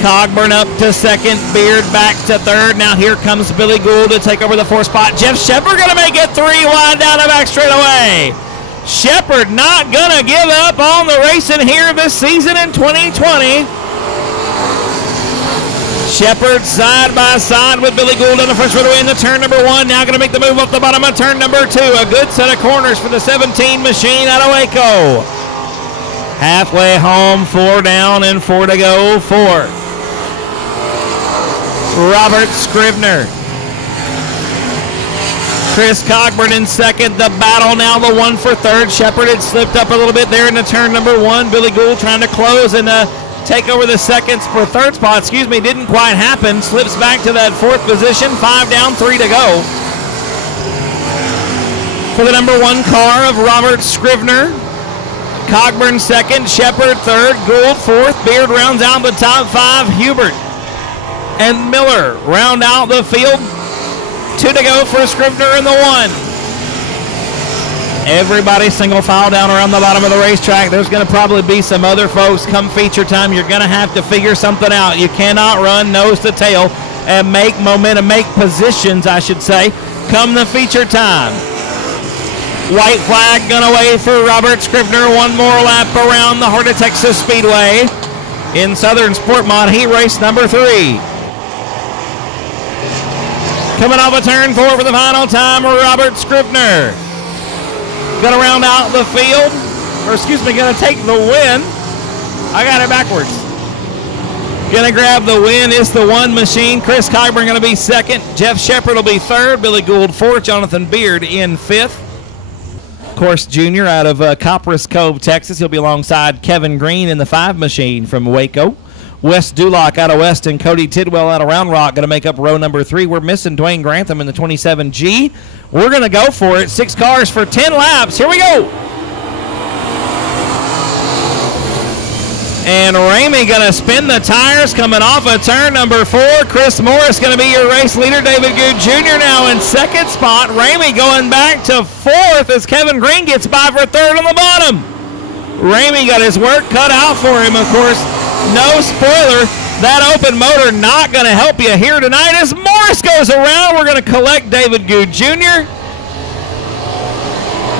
Cogburn up to second, Beard back to third. Now here comes Billy Gould to take over the 4th spot. Jeff Shepard going to make it 3 wide down the back straightaway. Shepard not going to give up on the racing here this season in 2020. Shepard side by side with Billy Gould on the first straightaway into turn number 1. Now going to make the move up the bottom of turn number 2. A good set of corners for the 17 machine out of Waco. Halfway home, 4 down and 4 to go. 4. Robert Scrivener. Chris Cogburn in second. The battle now, the one for third. Shepard had slipped up a little bit there into turn number 1. Billy Gould trying to close and take over the second for third spot. Didn't quite happen. Slips back to that 4th position. 5 down, 3 to go. For the number 1 car of Robert Scrivener. Cogburn second, Shepard third, Gould 4th. Beard rounds out the top 5. Hubert and Miller round out the field. 2 to go for Scrivener in the 1. Everybody single file down around the bottom of the racetrack. There's going to probably be some other folks come feature time. You're going to have to figure something out. You cannot run nose to tail and make momentum, make positions, I should say, come the feature time. White flag going to wave for Robert Scrivener. 1 more lap around the Heart O Texas Speedway in Southern Sport Mod heat race number 3. Coming off a turn 4 for the final time, Robert Scrivener. Going to round out the field, going to take the win. I got it backwards. Going to grab the win is the 1 machine. Chris Cogburn going to be second. Jeff Shepard will be third. Billy Gould 4th. Jonathan Beard in 5th. Of course, Junior out of Copperas Cove, Texas. He'll be alongside Kevin Green in the 5 machine from Waco. Wes Dulock out of West and Cody Tidwell out of Round Rock going to make up row number 3. We're missing Dwayne Grantham in the 27G. We're going to go for it. 6 cars for 10 laps. Here we go. And Ramey going to spin the tires coming off of turn number 4. Chris Morris going to be your race leader. David Good Jr. now in 2nd spot. Ramey going back to 4th as Kevin Green gets by for 3rd on the bottom. Ramey got his work cut out for him, of course. No spoiler, That open motor not going to help you here tonight. As Morris goes around, we're going to collect David Good Jr.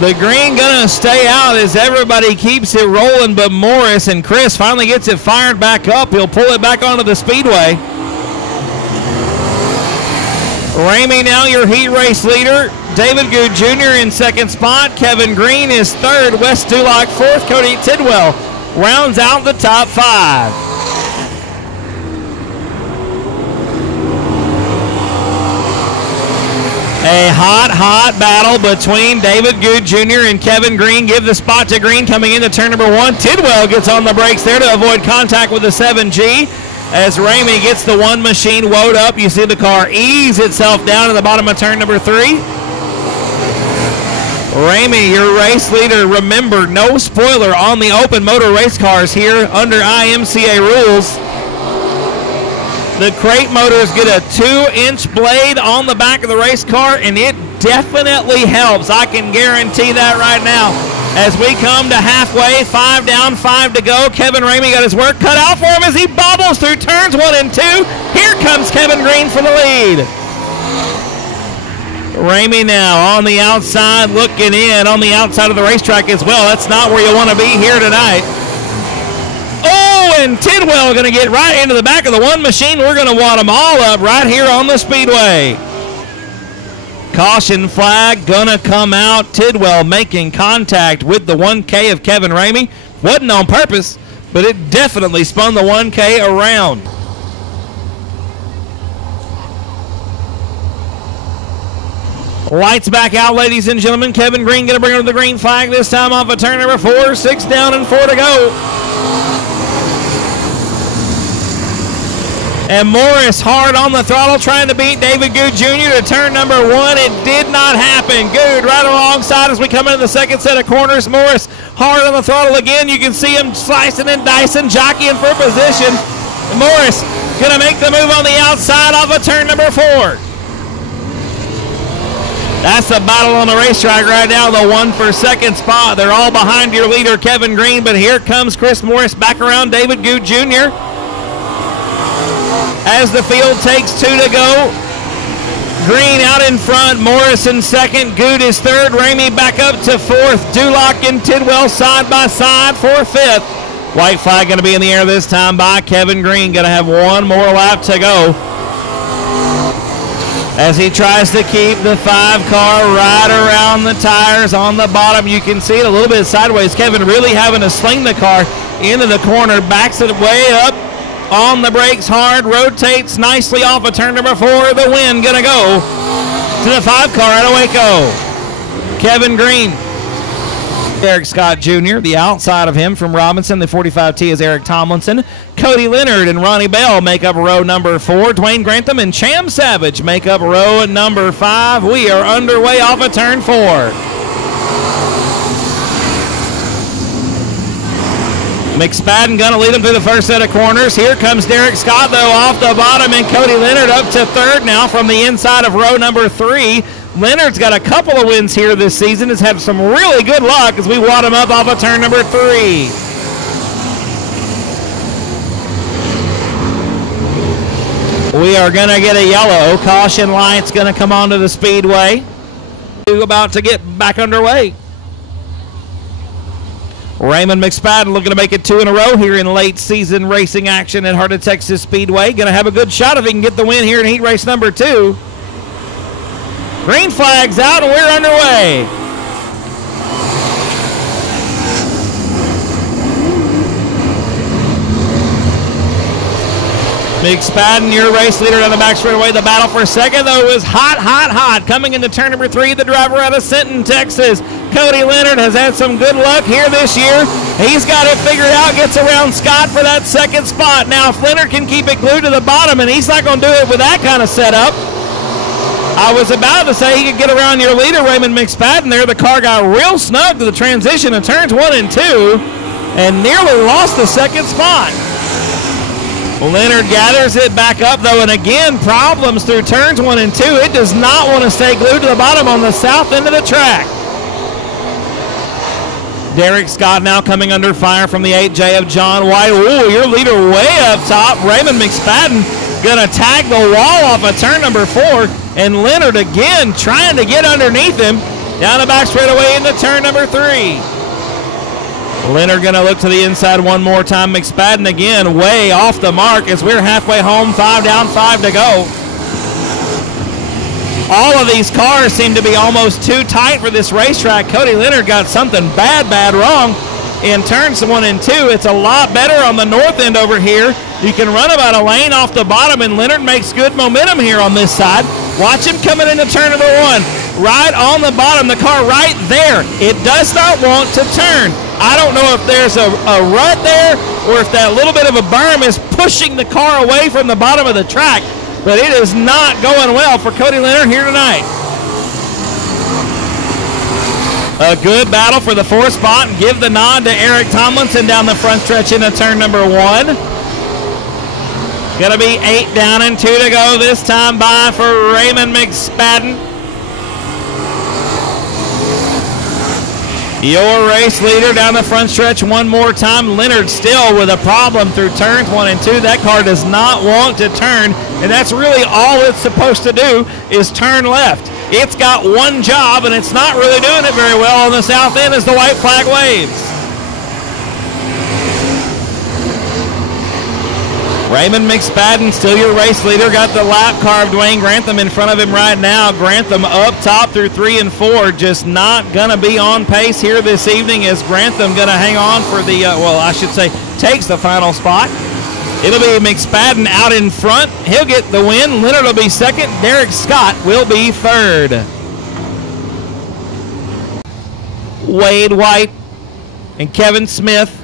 The green going to stay out as everybody keeps it rolling, but Morris and Chris finally gets it fired back up. He'll pull it back onto the speedway. Ramey now your heat race leader. David Good Jr. in second spot. Kevin Green is third. Wes Dulock fourth. Cody Tidwell rounds out the top 5. A hot battle between David Good Jr. and Kevin Green. Give the spot to Green coming into turn number 1. Tidwell gets on the brakes there to avoid contact with the 7G. As Ramey gets the one machine woed up, you see the car ease itself down to the bottom of turn number 3. Ramey, your race leader. Remember, no spoiler on the open motor race cars here under IMCA rules. The crate motors get a 2-inch blade on the back of the race car, and it definitely helps. I can guarantee that right now. As we come to halfway, 5 down, 5 to go. Kevin Ramey got his work cut out for him as he bobbles through turns 1 and 2. Here comes Kevin Green for the lead. Ramey now on the outside, looking in on the outside of the racetrack as well. That's not where you want to be here tonight. Oh, and Tidwell going to get right into the back of the one machine. We're going to wad them all up right here on the speedway. Caution flag going to come out. Tidwell making contact with the 1K of Kevin Ramey. Wasn't on purpose, but it definitely spun the 1K around. Lights back out, ladies and gentlemen. Kevin Green going to bring over the green flag this time off of turn number 4. 6 down and 4 to go. And Morris hard on the throttle trying to beat David Good Jr. to turn number 1. It did not happen. Good right alongside as we come into the second set of corners. Morris hard on the throttle again. You can see him slicing and dicing, jockeying for position. Morris going to make the move on the outside off of turn number 4. That's the battle on the racetrack right now, the 1 for second spot. They're all behind your leader, Kevin Green, but here comes Chris Morris back around David Good Jr. As the field takes 2 to go. Green out in front, Morris in second, Good is third, Ramey back up to 4th, Dulock and Tidwell side by side for 5th. White flag going to be in the air this time by Kevin Green. Going to have one more lap to go as he tries to keep the 5 car right around the tires on the bottom. You can see it a little bit sideways. Kevin really having to sling the car into the corner, backs it way up on the brakes hard, rotates nicely off of turn number 4. The win going to go to the 5 car out of Waco. Kevin Green. Eric Scott Jr., the outside of him from Robinson. The 45T is Eric Tomlinson. Cody Leonard and Ronnie Bell make up row number 4. Dwayne Grantham and Cham Savage make up row number 5. We are underway off of turn 4. McSpadden going to lead him through the first set of corners. Here comes Derek Scott, though, off the bottom, and Cody Leonard up to 3rd now from the inside of row number 3. Leonard's got a couple of wins here this season. Has had some really good luck as we wad him up off of turn number 3. We are going to get a yellow. Caution light's going to come onto the speedway. We're about to get back underway. Raymond McSpadden looking to make it 2 in a row here in late season racing action at Heart O Texas Speedway. Going to have a good shot if he can get the win here in heat race number 2. Green flag's out and we're underway. McSpadden, your race leader down the back straightaway. The battle for second, though, was hot. Coming into turn number 3, the driver out of Sinton, Texas. Cody Leonard has had some good luck here this year. He's got it figured out, gets around Scott for that second spot. Now, if Leonard can keep it glued to the bottom, and he's not going to do it with that kind of setup. I was about to say he could get around your leader, Raymond McSpadden there. The car got real snug to the transition of turns 1 and 2 and nearly lost the second spot. Leonard gathers it back up, though, and again, problems through turns 1 and 2. It does not want to stay glued to the bottom on the south end of the track. Derek Scott now coming under fire from the 8J of John White. Ooh, your leader way up top. Raymond McSpadden going to tag the wall off of turn number 4. And Leonard again trying to get underneath him. Down the back straightaway into turn number 3. Leonard going to look to the inside one more time. McSpadden again way off the mark as we're halfway home. 5 down, 5 to go. All of these cars seem to be almost too tight for this racetrack. Cody Leonard got something bad wrong in turns 1 and 2. It's a lot better on the north end over here. You can run about a lane off the bottom, and Leonard makes good momentum here on this side. Watch him coming into turn number 1. Right on the bottom, the car right there. It does not want to turn. I don't know if there's a rut there or if that little bit of a berm is pushing the car away from the bottom of the track. But it is not going well for Cody Leonard here tonight. A good battle for the 4th spot, and give the nod to Eric Tomlinson down the front stretch into turn number 1. Going to be 8 down and 2 to go this time by for Raymond McSpadden. Your race leader down the front stretch one more time. Leonard still with a problem through turns 1 and 2. That car does not want to turn, and that's really all it's supposed to do is turn left. It's got one job, and it's not really doing it very well on the south end as the white flag waves. Raymond McSpadden, still your race leader. Got the lap car of Dwayne Grantham in front of him right now. Grantham up top through 3 and 4. Just not going to be on pace here this evening as Grantham going to hang on for the, takes the final spot. It'll be McSpadden out in front. He'll get the win. Leonard will be second. Derek Scott will be third. Wade White and Kevin Smith.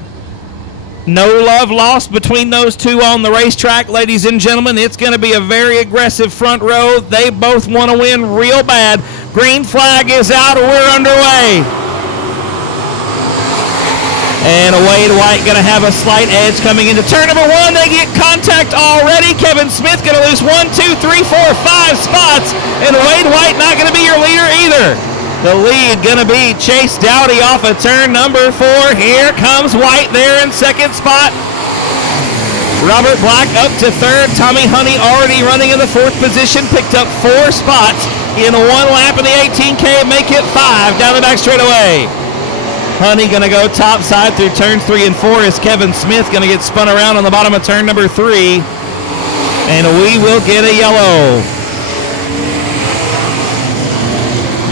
No love lost between those two on the racetrack, ladies and gentlemen. It's going to be a very aggressive front row. They both want to win real bad. Green flag is out. We're underway. And Wade White going to have a slight edge coming into turn number 1. They get contact already. Kevin Smith going to lose 1, 2, 3, 4, 5 spots. And Wade White not going to be your leader either. The lead going to be Chase Dowdy off of turn number 4. Here comes White there in second spot. Robert Black up to third. Tommy Honey already running in the 4th position. Picked up 4 spots in 1 lap in the 18K. Make it 5 down the back straightaway. Honey going to go top side through turns 3 and 4 as Kevin Smith going to get spun around on the bottom of turn number 3. And we will get a yellow.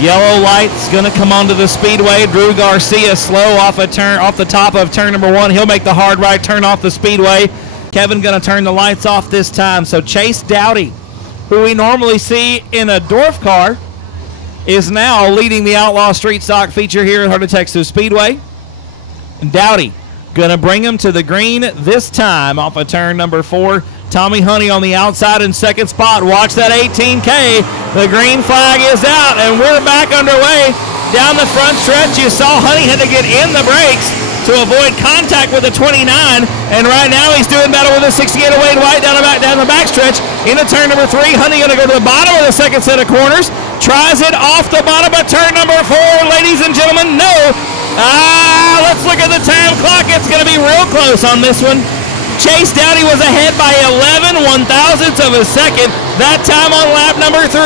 Yellow lights going to come onto the speedway. Drew Garcia slow off the top of turn number 1. He'll make the hard right turn off the speedway. Kevin going to turn the lights off this time. So Chase Dowdy, who we normally see in a Dwarf car, is now leading the Outlaw Street Stock feature here at Heart O Texas Speedway. And Dowdy going to bring him to the green this time off of turn number 4. Tommy Honey on the outside in second spot. Watch that 18K. The green flag is out, and we're back underway. Down the front stretch, you saw Honey had to get in the brakes to avoid contact with the 29, and right now he's doing battle with the 68 of Wade White down the back stretch. Into turn number 3, Honey going to go to the bottom of the second set of corners. Tries it off the bottom of turn number 4, ladies and gentlemen. No. Let's look at the time clock. It's going to be real close on this one. Chase Dowdy was ahead by 11 1/1000ths of a second. That time on lap number 3.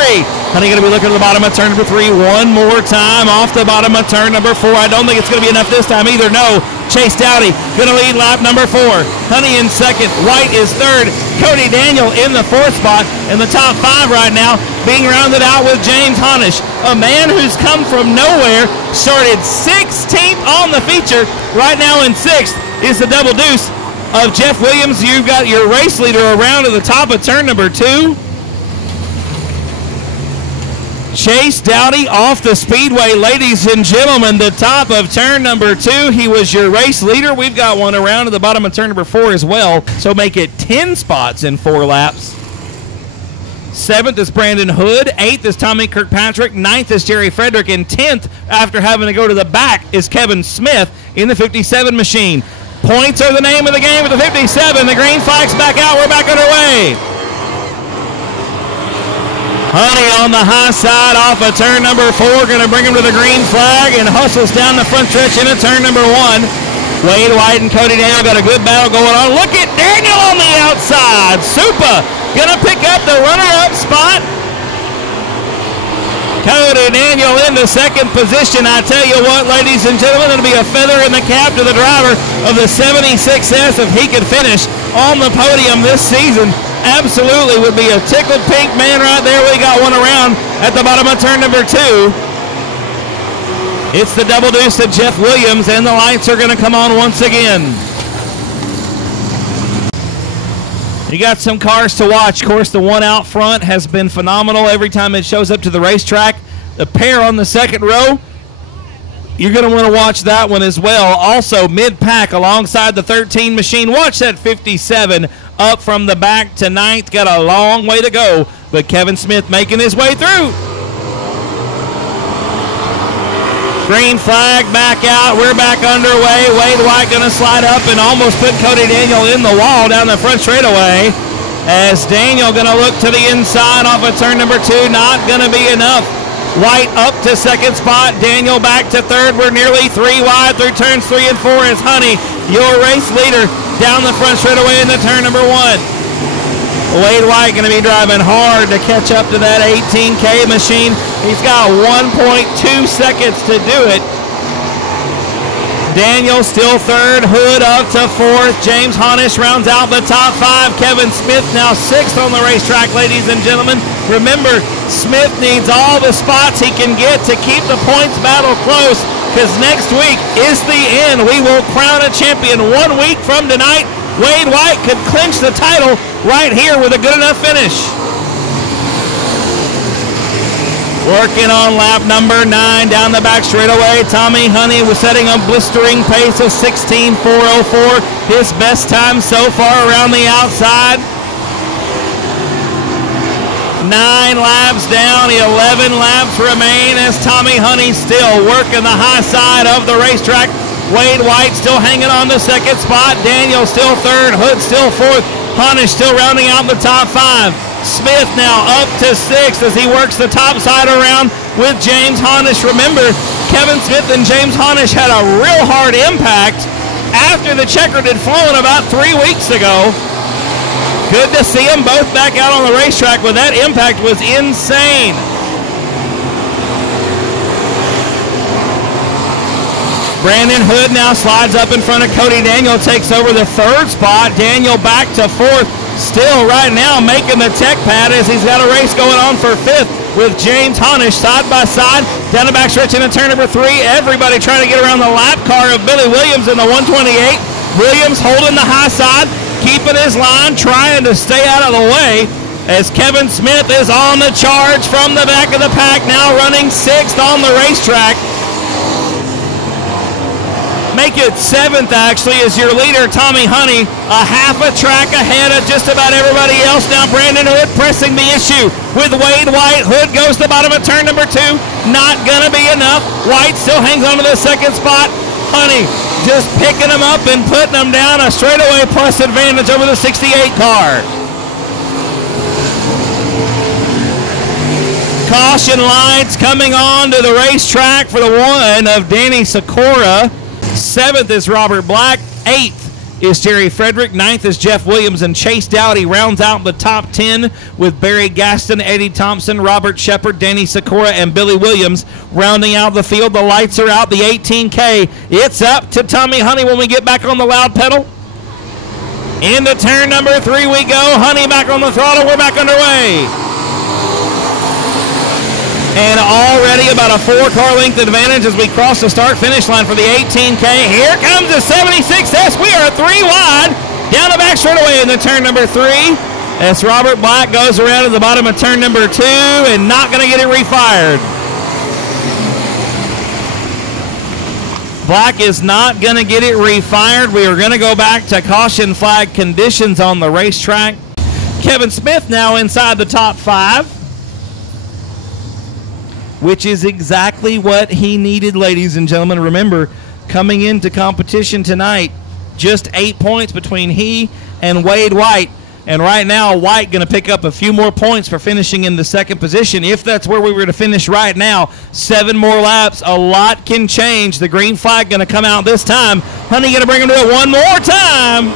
Honey going to be looking at the bottom of turn number 3 one more time off the bottom of turn number 4. I don't think it's going to be enough this time either. No. Chase Dowdy going to lead lap number 4. Honey in second. White is third. Cody Daniel in the 4th spot. In the top 5 right now being rounded out with James Honish, a man who's come from nowhere, started 16th on the feature. Right now in 6th is the double deuce of Jeff Williams. You've got your race leader around to the top of turn number 2. Chase Dowdy off the speedway, ladies and gentlemen, the top of turn number 2. He was your race leader. We've got one around to the bottom of turn number 4 as well, so make it 10 spots in 4 laps. 7th is Brandon Hood. 8th is Tommy Kirkpatrick. 9th is Jerry Frederick. And 10th, after having to go to the back, is Kevin Smith in the 57 machine. Points are the name of the game with the 57. The green flag's back out. We're back underway. Honey on the high side off of turn number 4, going to bring him to the green flag and hustles down the front stretch into turn number 1. Wade White and Cody Daniel got a good battle going on. Look at Daniel on the outside. Supa going to pick up the runner-up spot. Cody Daniel into second position. I tell you what, ladies and gentlemen, it'll be a feather in the cap to the driver of the 76S if he could finish on the podium this season. Absolutely would be a tickled pink man right there. We got one around at the bottom of turn number 2. It's the double deuce to Jeff Williams, and the lights are going to come on once again. You got some cars to watch. Of course, the one out front has been phenomenal every time it shows up to the racetrack. The pair on the second row, you're going to want to watch that one as well. Also, mid-pack alongside the 13 machine. Watch that 57 up from the back to 9th. Got a long way to go, but Kevin Smith making his way through. Green flag back out. We're back underway. Wade White going to slide up and almost put Cody Daniel in the wall down the front straightaway. As Daniel going to look to the inside off of turn number 2. Not going to be enough. White up to second spot. Daniel back to third. We're nearly 3 wide through turns 3 and 4 as Honey, your race leader, down the front straightaway into turn number 1. Wade White going to be driving hard to catch up to that 18K machine. He's got 1.2 seconds to do it. Daniel still third. Hood up to 4th. James Honish rounds out the top 5. Kevin Smith now 6th on the racetrack, ladies and gentlemen. Remember, Smith needs all the spots he can get to keep the points battle close, because next week is the end. We will crown a champion 1 week from tonight. Wade White could clinch the title right here with a good enough finish. Working on lap number 9 down the back straightaway. Tommy Honey was setting a blistering pace of 16.404. His best time so far around the outside. 9 laps down, 11 laps remain as Tommy Honey still working the high side of the racetrack. Wade White still hanging on the second spot. Daniel still third. Hood still 4th. Honish still rounding out the top 5. Smith now up to 6th as he works the top side around with James Honish. Remember, Kevin Smith and James Honish had a real hard impact after the checkered had flown about 3 weeks ago. Good to see them both back out on the racetrack, but that impact was insane. Brandon Hood now slides up in front of Cody Daniel, takes over the 3rd spot. Daniel back to 4th, still right now making the tech pad as he's got a race going on for 5th with James Honish side by side. Down the back stretch into turn number 3. Everybody trying to get around the lap car of Billy Williams in the 128. Williams holding the high side, keeping his line, trying to stay out of the way as Kevin Smith is on the charge from the back of the pack, now running 6th on the racetrack. Make it 7th, actually, as your leader, Tommy Honey, a half a track ahead of just about everybody else. Now Brandon Hood pressing the issue with Wade White. Hood goes to the bottom of turn number 2. Not going to be enough. White still hangs on to the second spot. Honey just picking them up and putting them down. A straightaway plus advantage over the 68 car. Caution lights coming on to the racetrack for the one of Danny Sikora. 7th is Robert Black. 8th is Jerry Frederick. 9th is Jeff Williams, and Chase Dowdy rounds out the top 10 with Barry Gaston, Eddie Thompson, Robert Shepard, Danny Sikora, and Billy Williams rounding out the field. The lights are out. The 18K. It's up to Tommy Honey when we get back on the loud pedal. Into turn number 3 we go. Honey back on the throttle. We're back underway. And already about a 4-car length advantage as we cross the start-finish line for the 18K. Here comes the 76S. We are 3 wide. Down the back straightaway into turn number 3. As Robert Black goes around to the bottom of turn number 2 and not going to get it refired. Black is not going to get it refired. We are going to go back to caution flag conditions on the racetrack. Kevin Smith now inside the top 5. Which is exactly what he needed, ladies and gentlemen. Remember, coming into competition tonight, just 8 points between he and Wade White. And right now, White going to pick up a few more points for finishing in the second position. If that's where we were to finish right now, 7 more laps, a lot can change. The green flag going to come out this time. Honey going to bring him to it one more time.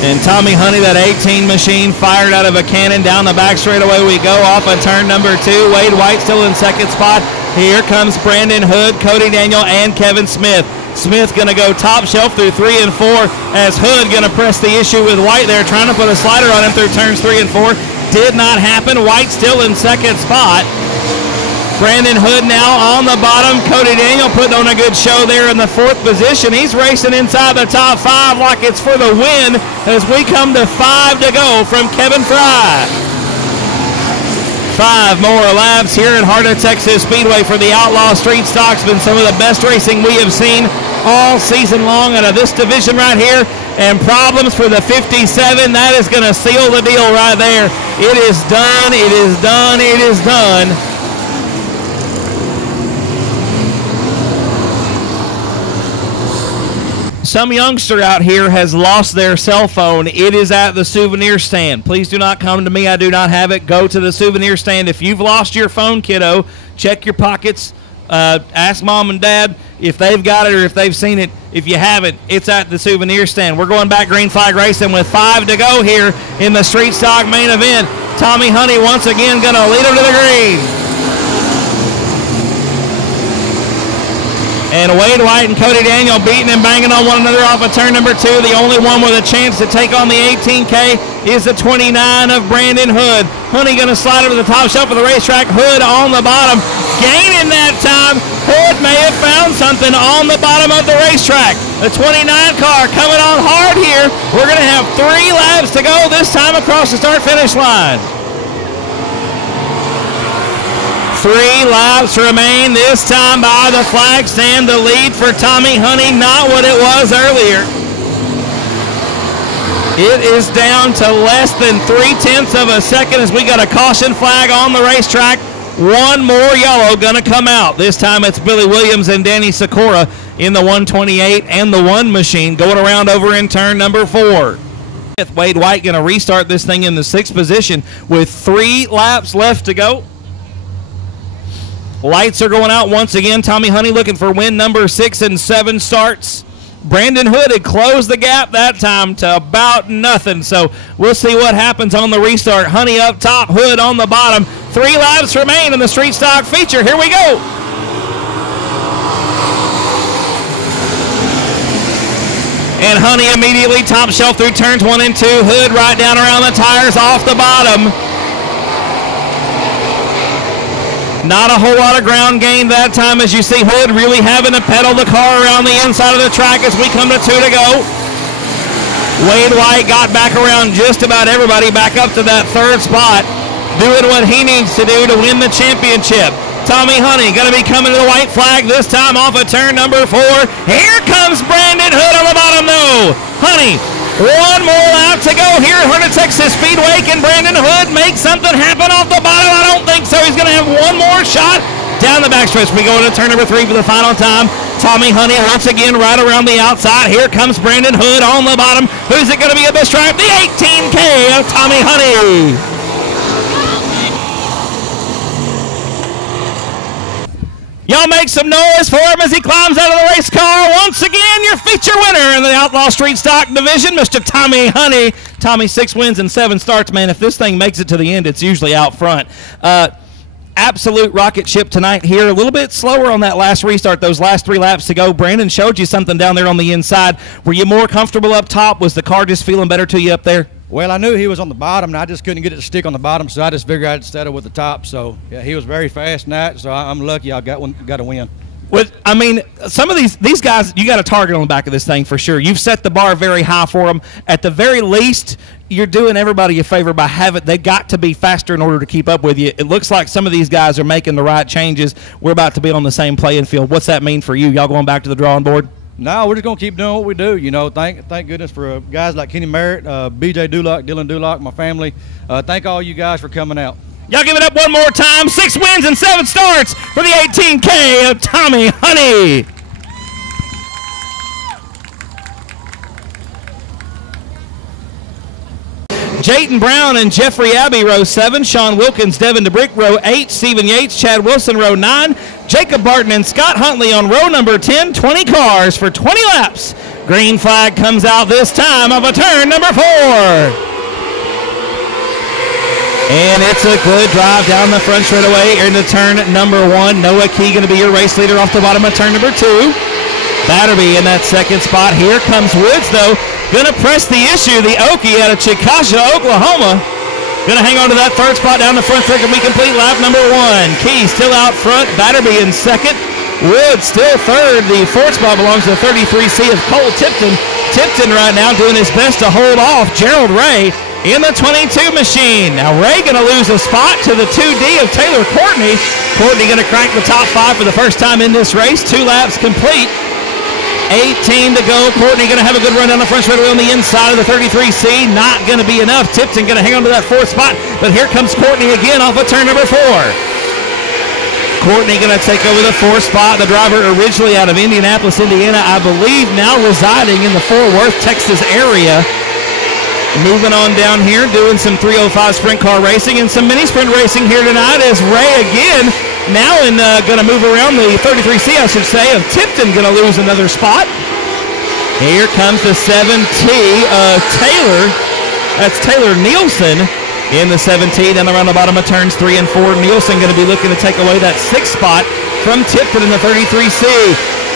And Tommy Honey, that 18 machine, fired out of a cannon down the back straightaway we go off of turn number 2. Wade White still in second spot. Here comes Brandon Hood, Cody Daniel, and Kevin Smith. Smith going to go top shelf through 3 and 4 as Hood going to press the issue with White there, trying to put a slider on him through turns 3 and 4. Did not happen. White still in second spot. Brandon Hood now on the bottom. Cody Daniel putting on a good show there in the 4th position. He's racing inside the top 5 like it's for the win as we come to 5 to go from Kevin Fry. 5 more laps here at Heart O Texas Speedway for the Outlaw Street Stocks. Been some of the best racing we have seen all season long out of this division right here. And problems for the 57. That is going to seal the deal right there. It is done. It is done. It is done. Some youngster out here has lost their cell phone. It is at the souvenir stand. Please do not come to me. I do not have it. Go to the souvenir stand. If you've lost your phone, kiddo, check your pockets. Ask mom and dad if they've got it or if they've seen it. If you haven't, it's at the souvenir stand. We're going back green flag racing with 5 to go here in the street stock main event. Tommy Honey once again going to lead him to the green. And Wade White and Cody Daniel beating and banging on one another off of turn number 2. The only one with a chance to take on the 18K is the 29 of Brandon Hood. Honey going to slide over the top shelf of the racetrack. Hood on the bottom. Gaining that time. Hood may have found something on the bottom of the racetrack. The 29 car coming on hard here. We're going to have 3 laps to go this time across the start-finish line. 3 laps remain, this time by the flag stand. The lead for Tommy Honey, not what it was earlier. It is down to less than 3/10 of a second as we got a caution flag on the racetrack. One more yellow going to come out. This time it's Billy Williams and Danny Sikora in the 128 and the 1 machine going around over in turn number 4. Wade White going to restart this thing in the 6th position with 3 laps left to go. Lights are going out once again. Tommy Honey looking for win number 6 and 7 starts. Brandon Hood had closed the gap that time to about nothing. So we'll see what happens on the restart. Honey up top, Hood on the bottom. 3 laps remain in the street stock feature. Here we go. And Honey immediately top shelf through turns 1 and 2. Hood right down around the tires off the bottom. Not a whole lot of ground gain that time as you see Hood really having to pedal the car around the inside of the track as we come to 2 to go. Wade White got back around just about everybody back up to that 3rd spot, doing what he needs to do to win the championship. Tommy Honey going to be coming to the white flag this time off of turn number 4. Here comes Brandon Hood on the bottom though. Honey, 1 more lap to go here at Heart O Texas Speedway. Can Brandon Hood make something happen off the bottom? I don't think so. He's going to have 1 more shot. Down the backstretch, we go into turn number 3 for the final time. Tommy Honey once again right around the outside. Here comes Brandon Hood on the bottom. Who's it going to be at this stripe? The 18K of Tommy Honey. Y'all make some noise for him as he climbs out of the race car. Once again, your feature winner in the Outlaw Street Stock Division, Mr. Tommy Honey. Tommy, 6 wins and 7 starts, man. If this thing makes it to the end, it's usually out front. Absolute rocket ship tonight here. A little bit slower on that last restart, those last 3 laps to go. Brandon showed you something down there on the inside. Were you more comfortable up top? Was the car just feeling better to you up there? Well, I knew he was on the bottom, and I just couldn't get it to stick on the bottom, so I just figured I'd settle with the top. So, yeah, he was very fast in that, so I'm lucky I got a win. Well, I mean, some of these guys, you got a target on the back of this thing for sure. You've set the bar very high for them. At the very least, you're doing everybody a favor by they've got to be faster in order to keep up with you. It looks like some of these guys are making the right changes. We're about to be on the same playing field. What's that mean for you? Y'all going back to the drawing board? No, we're just going to keep doing what we do. You know, thank goodness for guys like Kenny Merritt, BJ Dulock, Dylan Dulock, my family. Thank all you guys for coming out. Y'all give it up one more time. 6 wins and 7 starts for the 18K of Tommy Honey. Jayton Brown and Jeffrey Abbey, row 7. Sean Wilkins, Devin DeBrick, row 8. Stephen Yates, Chad Wilson, row 9. Jacob Barton and Scott Huntley on row number 10. 20 cars for 20 laps. Green flag comes out this time of a turn number 4. And it's a good drive down the front straightaway into turn number 1. Noah Key going to be your race leader off the bottom of turn number 2. Batterby in that second spot. Here comes Woods, though. Going to press the issue. The Okie out of Chickasha, Oklahoma. Going to hang on to that third spot down the front stretch and we complete lap number 1. Key still out front. Batterby in second. Woods still third. The fourth spot belongs to the 33C of Cole Tipton. Tipton right now doing his best to hold off Gerald Ray in the 22 machine. Now Ray going to lose a spot to the 2D of Taylor Courtney. Courtney going to crack the top 5 for the first time in this race. 2 laps complete. 18 to go. Courtney going to have a good run down the front straightaway on the inside of the 33C. Not going to be enough. Tipton going to hang on to that 4th spot. But here comes Courtney again off of turn number 4. Courtney going to take over the 4th spot. The driver originally out of Indianapolis, Indiana, I believe now residing in the Fort Worth, Texas area. Moving on down here, doing some 305 sprint car racing and some mini sprint racing here tonight as Ray again now going to move around the 33C, I should say, of Tipton going to lose another spot. Here comes the 7T of Taylor. That's Taylor Nielsen in the 7T. Then around the bottom of turns 3 and 4, Nielsen going to be looking to take away that 6th spot from Tipton in the 33C.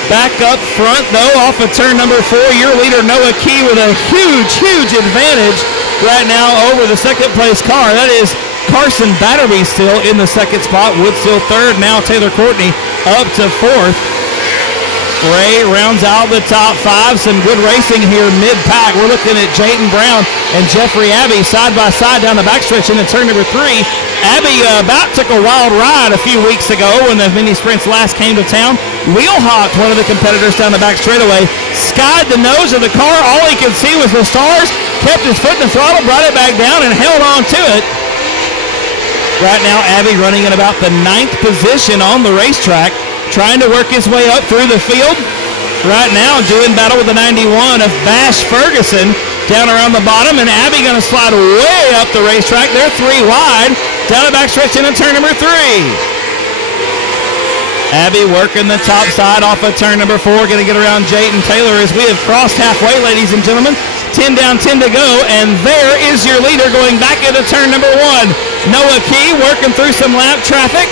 Back up front, though, off of turn number 4, your leader, Noah Key, with a huge advantage right now over the second place car. That is Carson Batterby still in the 2nd spot. Wood still 3rd. Now Taylor Courtney up to 4th. Ray rounds out the top 5. Some good racing here mid-pack. We're looking at Jayton Brown and Jeffrey Abbey side by side down the backstretch into turn number 3. Abbey about took a wild ride a few weeks ago when the mini sprints last came to town. Wheel hopped one of the competitors down the back straightaway, skied the nose of the car. All he could see was the stars, kept his foot in the throttle, brought it back down, and held on to it. Right now, Abbey running in about the 9th position on the racetrack, trying to work his way up through the field. Right now, doing battle with the 91 of Bash Ferguson down around the bottom, and Abbey going to slide way up the racetrack. They're 3 wide. Down the backstretch into turn number 3. Abbey working the top side off of turn number 4. Going to get around Jayton Taylor as we have crossed halfway, ladies and gentlemen. 10 down, 10 to go, and there is your leader going back into turn number 1. Noah Key working through some lap traffic.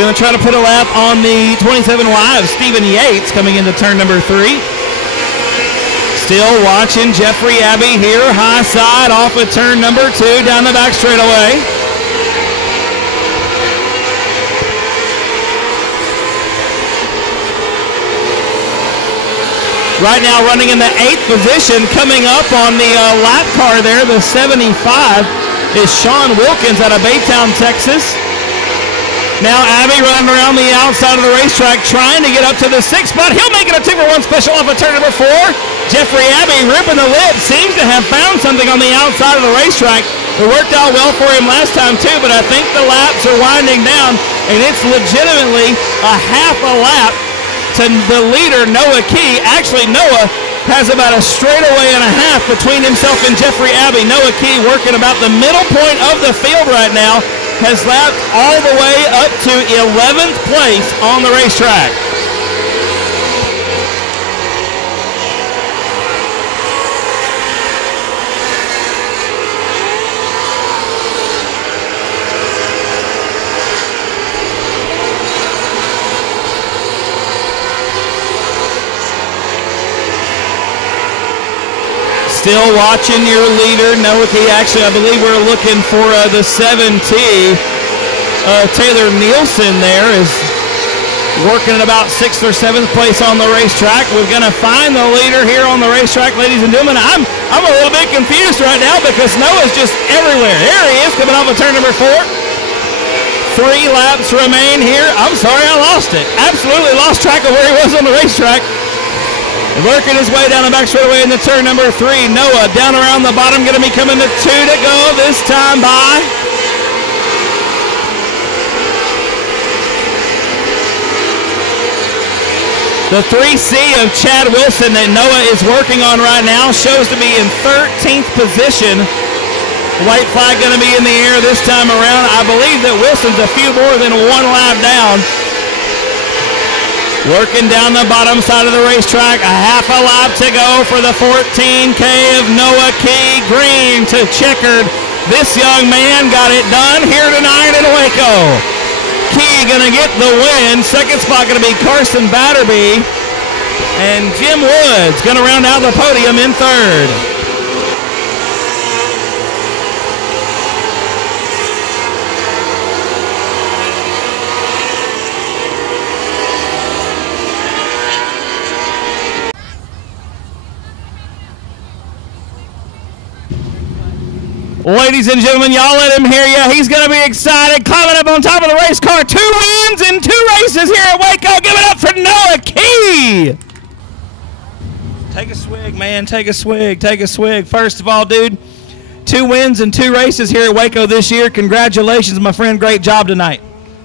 Going to try to put a lap on the 27Y of Stephen Yates coming into turn number 3. Still watching Jeffrey Abbey here, high side off of turn number 2 down the back straightaway. Right now running in the 8th position, coming up on the lap car there, the 75, is Sean Wilkins out of Baytown, Texas. Now Abbey running around the outside of the racetrack trying to get up to the 6th spot. He'll make it a 2-for-1 special off of turn number 4. Jeffrey Abbey ripping the lip, seems to have found something on the outside of the racetrack. It worked out well for him last time too, but I think the laps are winding down, and it's legitimately a half a lap to the leader, Noah Key. Actually, Noah has about a straightaway and a half between himself and Jeffrey Abbey. Noah Key working about the middle point of the field right now, has lapped all the way up to 11th place on the racetrack. Still watching your leader, Noah Key. Actually, I believe we're looking for the 7T. Taylor Nielsen there is working at about 6th or 7th place on the racetrack. We're going to find the leader here on the racetrack, ladies and gentlemen. I'm a little bit confused right now because Noah's just everywhere. There he is coming off of turn number 4. 3 laps remain here. I'm sorry, I lost it. Absolutely lost track of where he was on the racetrack. Working his way down the back straightaway into turn number 3. Noah down around the bottom, going to be coming to 2 to go this time by. The 3C of Chad Wilson that Noah is working on right now shows to be in 13th position White flag going to be in the air this time around. I believe that Wilson's a few more than one lap down. Working down the bottom side of the racetrack. A half a lap to go for the 14K of Noah Key. Green to checkered. This young man got it done here tonight in Waco. Key going to get the win. Second spot going to be Carson Batterby. And Jim Woods going to round out the podium in third. Ladies and gentlemen, y'all let him hear you. He's going to be excited. Climbing up on top of the race car. 2 wins in 2 races here at Waco. Give it up for Noah Key. Take a swig, man. Take a swig. Take a swig. First of all, dude, 2 wins in 2 races here at Waco this year. Congratulations, my friend. Great job tonight.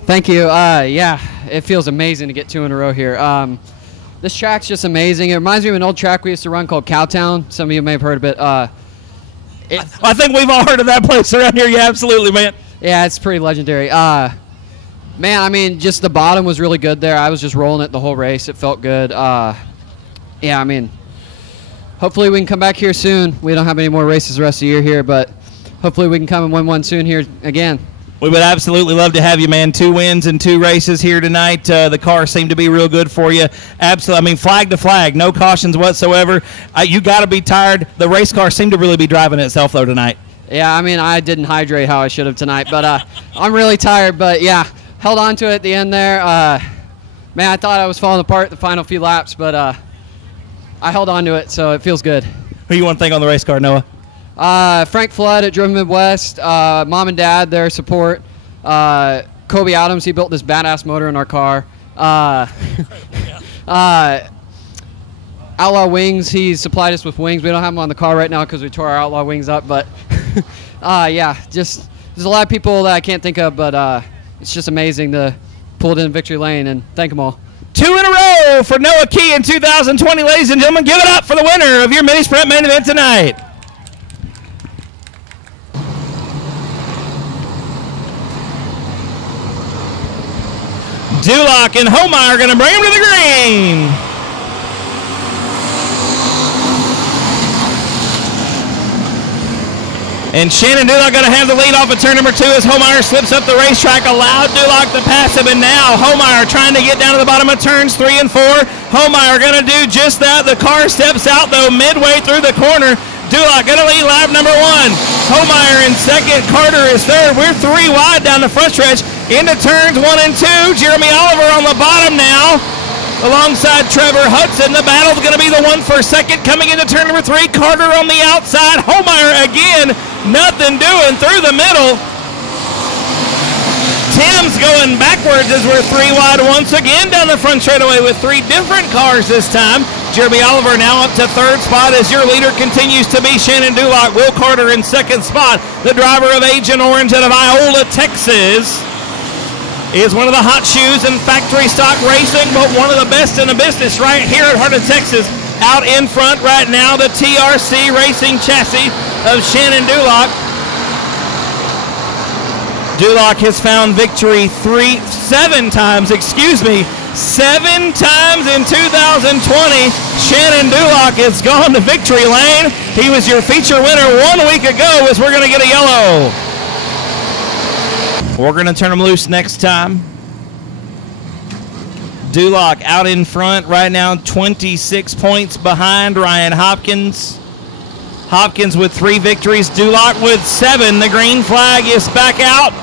Thank you. Yeah, it feels amazing to get 2 in a row here. This track's just amazing. It reminds me of an old track we used to run called Cowtown. Some of you may have heard of it. I think we've all heard of that place around here. Yeah, absolutely, man. Yeah, it's pretty legendary. Man, I mean, just the bottom was really good there. I was just rolling it the whole race. It felt good. Yeah, I mean, hopefully we can come back here soon. We don't have any more races the rest of the year here, but hopefully we can come and win one soon here again. We would absolutely love to have you, man. 2 wins in 2 races here tonight. The car seemed to be real good for you. Absolutely. I mean, flag to flag, no cautions whatsoever. You got to be tired. The race car seemed to really be driving itself, though, tonight. Yeah, I mean, I didn't hydrate how I should have tonight, but I'm really tired. But, yeah, held on to it at the end there. Man, I thought I was falling apart the final few laps, but I held on to it, so it feels good. Who you want to thank on the race car, Noah? Frank Flood at Driven Midwest, Mom and Dad, their support, Kobe Adams, he built this badass motor in our car, Outlaw Wings, he supplied us with wings. We don't have them on the car right now because we tore our Outlaw Wings up, but yeah, just there's a lot of people that I can't think of, but it's just amazing to pull it in victory lane, and thank them all. 2 in a row for Noah Key in 2020, ladies and gentlemen. Give it up for the winner of your mini sprint main event tonight. Duloc and Homeyer are going to bring him to the green. And Shannon Duloc going to have the lead off of turn number 2 as Homeyer slips up the racetrack, allowed Duloc to pass him, and now Homeyer trying to get down to the bottom of turns 3 and 4. Homeyer going to do just that. The car steps out, though, midway through the corner. Duloc going to lead lap number 1. Homeyer in second. Carter is third. We're 3 wide down the front stretch. Into turns 1 and 2. Jeremy Oliver on the bottom now. Alongside Trevor Hudson. The battle's going to be the one for second. Coming into turn number 3. Carter on the outside. Homeyer again. Nothing doing through the middle. Tim's going backwards as we're 3 wide once again down the front straightaway with 3 different cars this time. Jeremy Oliver now up to third spot as your leader continues to be Shannon Duloc. Will Carter in second spot. The driver of Agent Orange out of Iola, Texas, is one of the hot shoes in factory stock racing, but one of the best in the business right here at Heart O Texas. Out in front right now, the TRC Racing chassis of Shannon Duloc. Duloc has found victory 7 times in 2020. Shannon Duloc has gone to victory lane. He was your feature winner 1 week ago as we're going to get a yellow. We're going to turn him loose next time. Duloc out in front right now, 26 points behind Ryan Hopkins. Hopkins with 3 victories, Duloc with 7. The green flag is back out.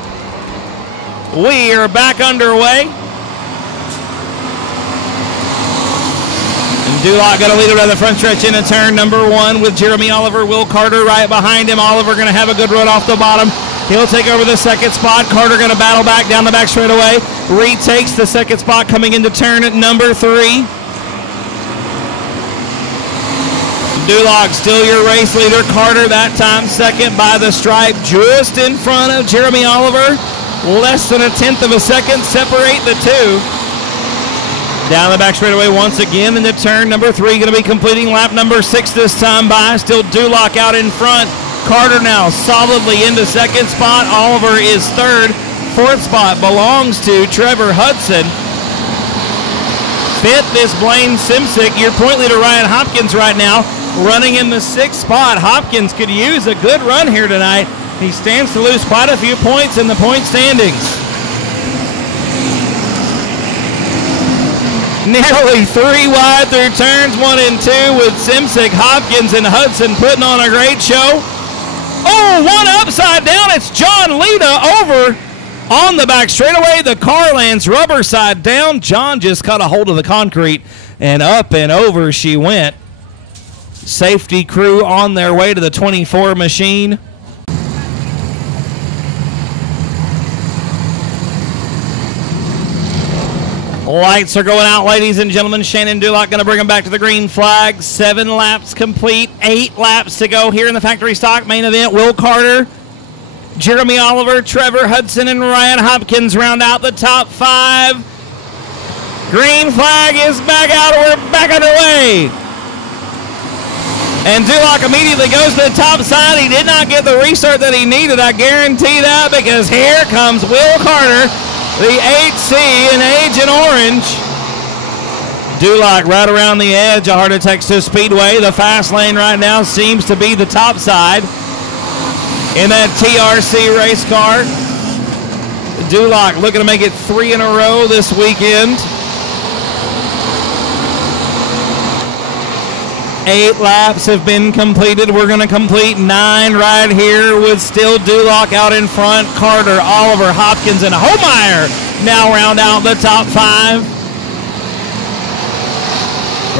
We are back underway. And Duloc got to lead around the front stretch into turn number 1 with Jeremy Oliver, Will Carter right behind him. Oliver going to have a good run off the bottom. He'll take over the second spot. Carter going to battle back down the back straightaway. Retakes the second spot coming into turn number 3. Duloc still your race leader. Carter that time second by the stripe, just in front of Jeremy Oliver. Less than 1/10 of a second separate the 2. Down the back straightaway once again into turn number 3. Going to be completing lap number 6 this time by. Still Duloc out in front. Carter now solidly into second spot. Oliver is third. Fourth spot belongs to Trevor Hudson. Fifth is Blaine Simsick. Your point leader Ryan Hopkins right now running in the sixth spot. Hopkins could use a good run here tonight. He stands to lose quite a few points in the point standings. Nearly 3 wide through turns 1 and 2 with Simsick, Hopkins, and Hudson putting on a great show. Oh, one upside down. It's John Lita over on the back straightaway. The car lands rubber side down. John just caught a hold of the concrete, and up and over she went. Safety crew on their way to the 24 machine. Lights are going out, ladies and gentlemen. Shannon Dulock going to bring them back to the green flag. 7 laps complete, 8 laps to go here in the factory stock main event. Will Carter, Jeremy Oliver, Trevor Hudson, and Ryan Hopkins round out the top 5. Green flag is back out. We're back underway. And Dulock immediately goes to the top side. He did not get the restart that he needed. I guarantee that, because here comes Will Carter, the 8C in Agent Orange. Dulock right around the edge of Heart O Texas Speedway. The fast lane right now seems to be the top side in that TRC race car. Dulock looking to make it 3 in a row this weekend. 8 laps have been completed. We're going to complete 9 right here with still Dulock out in front. Carter, Oliver, Hopkins, and Homeyer now round out the top 5.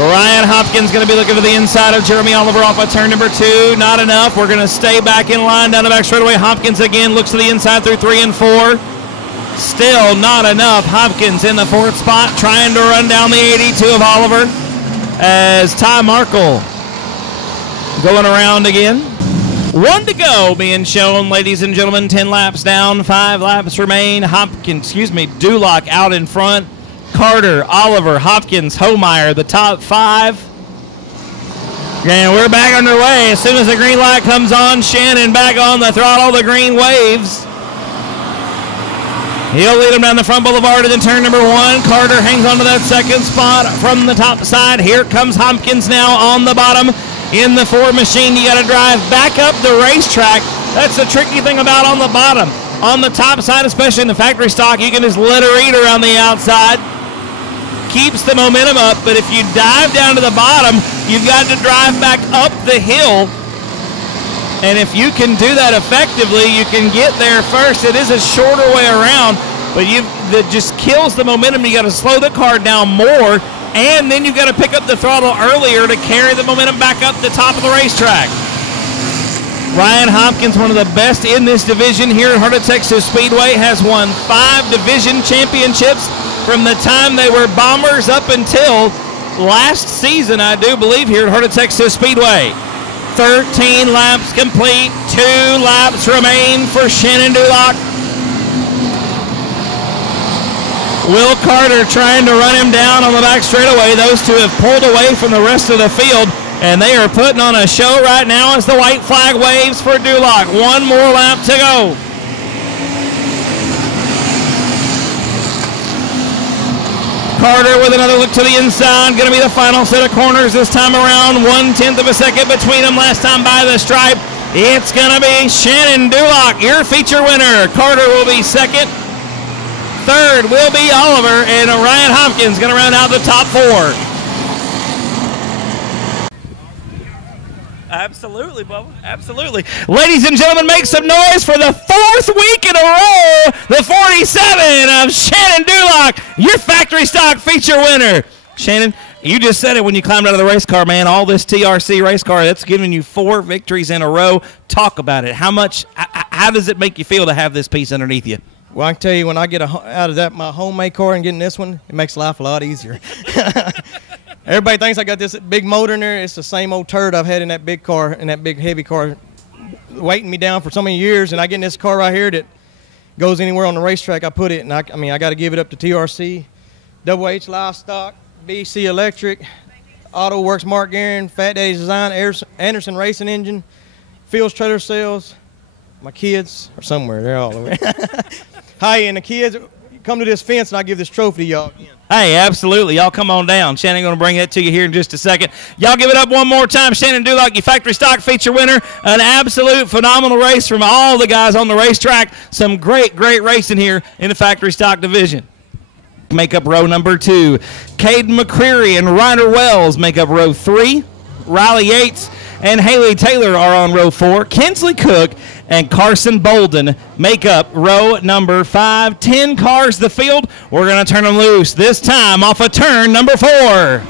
Ryan Hopkins going to be looking to the inside of Jeremy Oliver off of turn number 2. Not enough. We're going to stay back in line down the back straightaway. Hopkins again looks to the inside through 3 and 4. Still not enough. Hopkins in the 4th spot trying to run down the 82 of Oliver, as Ty Markle going around again. 1 to go being shown, ladies and gentlemen. 10 laps down, 5 laps remain. Dulock out in front. Carter, Oliver, Hopkins, Homeyer, the top 5. And we're back underway. As soon as the green light comes on, Shannon back on the throttle. The green waves. He'll lead him down the front boulevard into turn number 1. Carter hangs onto that second spot from the top side. Here comes Hopkins now on the bottom in the 4 machine. You got to drive back up the racetrack. That's the tricky thing about on the bottom. On the top side, especially in the factory stock, you can just let her eat around the outside. Keeps the momentum up, but if you dive down to the bottom, you've got to drive back up the hill. And if you can do that effectively, you can get there first. It is a shorter way around, but that just kills the momentum. You got to slow the car down more, and then you've got to pick up the throttle earlier to carry the momentum back up the top of the racetrack. Ryan Hopkins, one of the best in this division here at Heart O Texas Speedway, has won 5 division championships from the time they were bombers up until last season, I do believe, here at Heart O Texas Speedway. 13 laps complete, 2 laps remain for Shannon Dulock. Will Carter trying to run him down on the back straightaway. Those two have pulled away from the rest of the field, and they are putting on a show right now as the white flag waves for Dulock. 1 more lap to go. Carter with another look to the inside. Going to be the final set of corners this time around. 1/10 of a second between them last time by the stripe. It's going to be Shannon Dulock, your feature winner. Carter will be second. Third will be Oliver, and Ryan Hopkins going to round out the top 4. Absolutely, Bubba. Absolutely. Ladies and gentlemen, make some noise for the 4th week in a row, the 47 of Shannon Dulock, your factory stock feature winner. Shannon, you just said it when you climbed out of the race car, man. All this TRC race car, that's giving you 4 victories in a row. Talk about it. How does it make you feel to have this piece underneath you? Well, I can tell you, when I get out of my homemade car and getting this one, it makes life a lot easier. Everybody thinks I got this big motor in there. It's the same old turd I've had in that big car, in that big heavy car, weighting me down for so many years. And I get in this car right here that goes anywhere on the racetrack. I put it, and I got to give it up to TRC, Double H Livestock, BC Electric, Auto Works Mark Guerin, Fat Daddy's Design, Anderson Racing Engine, Fields Trailer Sales. My kids are somewhere. They're all over. Hi, and the kids, come to this fence, and I'll give this trophy to y'all again. Hey, absolutely. Y'all come on down. Shannon going to bring that to you here in just a second. Y'all give it up one more time. Shannon Duloc, your factory stock feature winner. An absolute phenomenal race from all the guys on the racetrack. Some great, great racing here in the factory stock division. Make up row number 2. Caden McCreary and Ryder Wells make up row 3. Riley Yates and Haley Taylor are on row 4. Kinsley Cook and Carson Bolden make up row number 5. 10 cars the field. We're going to turn them loose, this time off of turn number 4.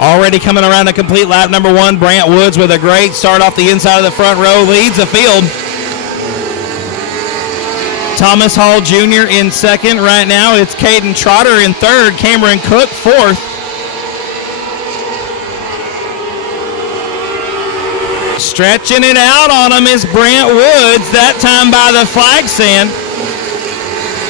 Already coming around a complete lap, number 1, Brant Woods with a great start off the inside of the front row, leads the field. Thomas Hall Jr. in second. Right now it's Caden Trotter in third, Cameron Cook fourth. Stretching it out on him is Brant Woods, that time by the flag stand.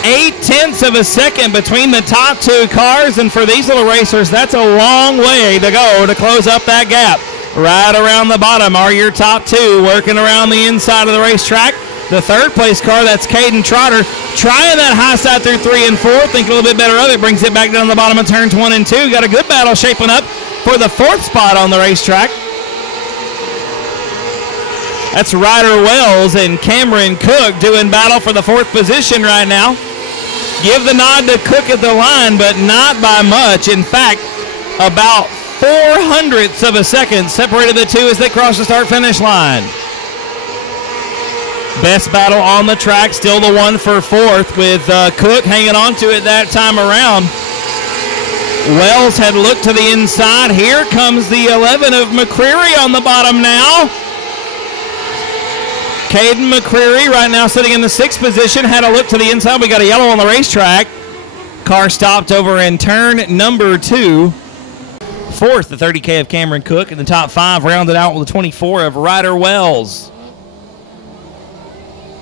0.8 of a second between the top 2 cars, and for these little racers, that's a long way to go to close up that gap. Right around the bottom are your top 2, working around the inside of the racetrack. The third place car, that's Caden Trotter, trying that high side through 3 and 4, think a little bit better of it, brings it back down the bottom of turns 1 and 2. Got a good battle shaping up for the 4th spot on the racetrack. That's Ryder Wells and Cameron Cook doing battle for the 4th position right now. Give the nod to Cook at the line, but not by much. In fact, about 0.04 of a second separated the 2 as they cross the start-finish line. Best battle on the track, still the one for 4th, with Cook hanging on to it that time around. Wells had looked to the inside. Here comes the 11 of McCreary on the bottom now. Caden McCreary right now sitting in the 6th position. Had a look to the inside. We got a yellow on the racetrack. Car stopped over in turn number 2. 4th, the 30K of Cameron Cook. In the top 5, rounded out with the 24 of Ryder Wells.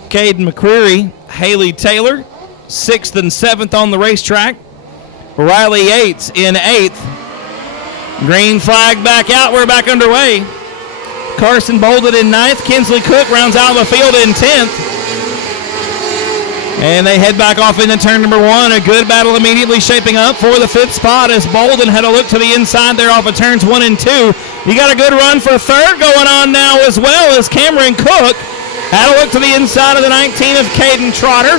Caden McCreary, Haley Taylor, 6th and 7th on the racetrack. Riley Yates in 8th. Green flag back out. We're back underway. Carson Bolden in 9th. Kinsley Cook rounds out the field in 10th. And they head back off into turn number 1. A good battle immediately shaping up for the 5th spot as Bolden had a look to the inside there off of turns 1 and 2. You got a good run for 3rd going on now as well as Cameron Cook had a look to the inside of the 19 of Caden Trotter.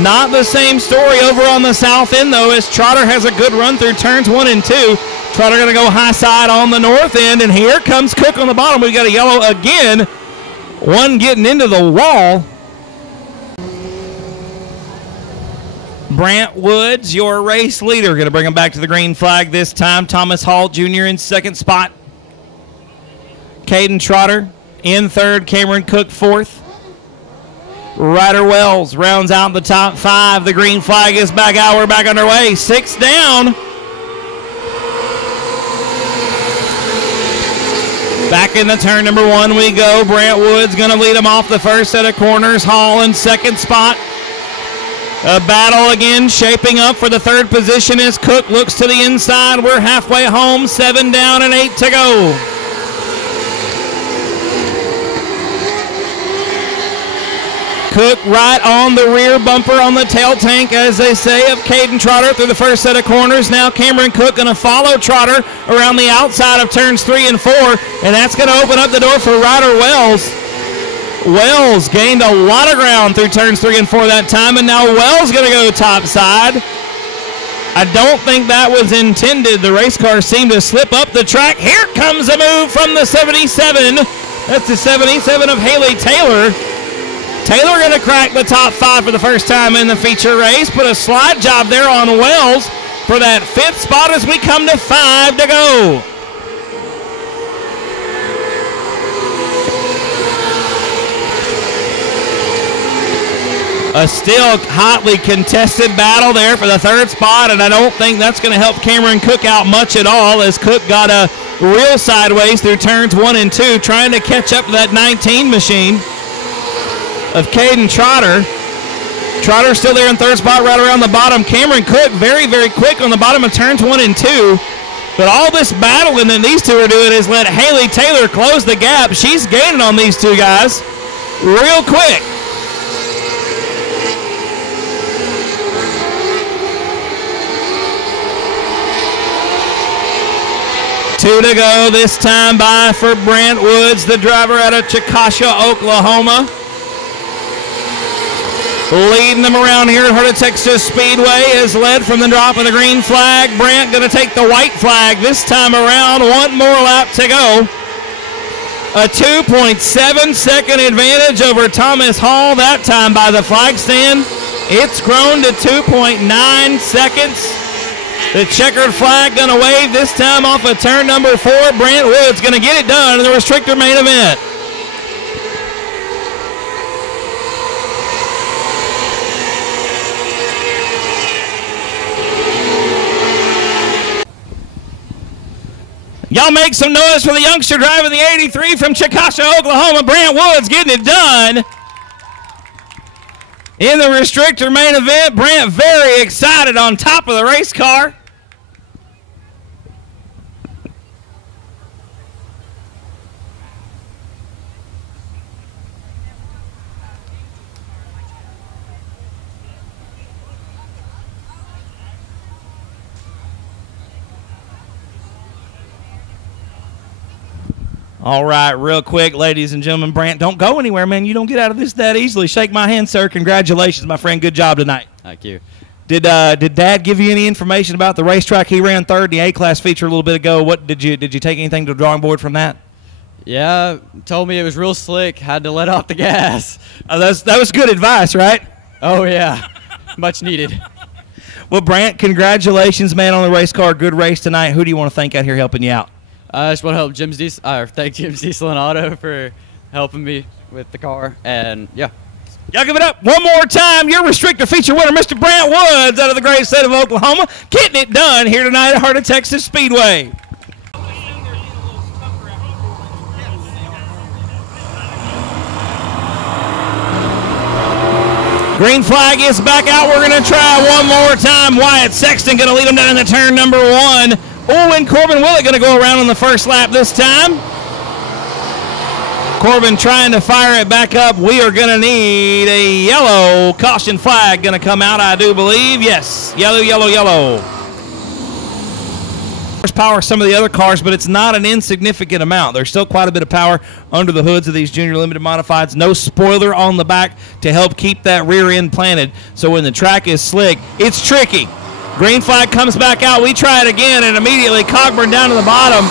Not the same story over on the south end though, as Trotter has a good run through turns 1 and 2. Trotter going to go high side on the north end, and here comes Cook on the bottom. We got a yellow again. One getting into the wall. Brant Woods, your race leader, going to bring him back to the green flag this time. Thomas Hall Jr. in 2nd spot. Caden Trotter in 3rd. Cameron Cook 4th. Ryder Wells rounds out the top 5. The green flag is back out. We're back underway. 6 down. Back in the turn number 1 we go. Brant Woods going to lead him off the first set of corners. Hall in 2nd spot. A battle again shaping up for the 3rd position as Cook looks to the inside. We're halfway home. 7 down and 8 to go. Cook right on the rear bumper on the tail tank, as they say, of Caden Trotter through the first set of corners. Now Cameron Cook going to follow Trotter around the outside of turns 3 and 4, and that's going to open up the door for Ryder Wells. Wells gained a lot of ground through turns 3 and 4 that time, and now Wells going to go top side. I don't think that was intended. The race car seemed to slip up the track. Here comes a move from the 77. That's the 77 of Haley Taylor. Taylor going to crack the top 5 for the first time in the feature race. Put a slide job there on Wells for that 5th spot as we come to 5 to go. A still hotly contested battle there for the 3rd spot, and I don't think that's going to help Cameron Cook out much at all, as Cook got a real sideways through turns 1 and 2, trying to catch up to that 19 machine of Caden Trotter. Trotter still there in third spot right around the bottom. Cameron Cook very, very quick on the bottom of turns 1 and 2. But all this battling that these two are doing has let Haley Taylor close the gap. She's gaining on these two guys real quick. Two to go this time by for Brant Woods, the driver out of Chickasha, Oklahoma. Leading them around here at Heart O Texas Speedway is led from the drop of the green flag. Brant going to take the white flag this time around. One more lap to go. A 2.7 second advantage over Thomas Hall that time by the flag stand. It's grown to 2.9 seconds. The checkered flag going to wave this time off of turn number 4. Brant Woods going to get it done in the restrictor main event. Y'all make some noise for the youngster driving the 83 from Chickasha, Oklahoma. Brant Woods getting it done in the restrictor main event. Brant very excited on top of the race car. All right, real quick, ladies and gentlemen. Brant, don't go anywhere, man. You don't get out of this that easily. Shake my hand, sir. Congratulations, my friend. Good job tonight. Thank you. Did Dad give you any information about the racetrack? He ran third in the A-class feature a little bit ago. What did you take anything to the drawing board from that? Yeah, told me it was real slick. Had to let off the gas. That was good advice, right? Oh, yeah. Much needed. Well, Brant, congratulations, man, on the race car. Good race tonight. Who do you want to thank out here helping you out? I just want to help thank Jim's Diesel and Auto for helping me with the car, and yeah. Y'all give it up one more time. Your restrictor feature winner, Mr. Brant Woods, out of the great state of Oklahoma, getting it done here tonight at Heart O Texas Speedway. Green flag is back out. We're going to try one more time. Wyatt Sexton going to lead them down into turn number 1. And Corbin Willett going to go around on the first lap this time. Corbin trying to fire it back up. We are going to need a yellow caution flag going to come out, I do believe. Yes, yellow, yellow, yellow. Power some of the other cars, but it's not an insignificant amount. There's still quite a bit of power under the hoods of these junior limited modifieds. No spoiler on the back to help keep that rear end planted. So when the track is slick, it's tricky. Green flag comes back out. We try it again, and immediately Cogburn down to the bottom.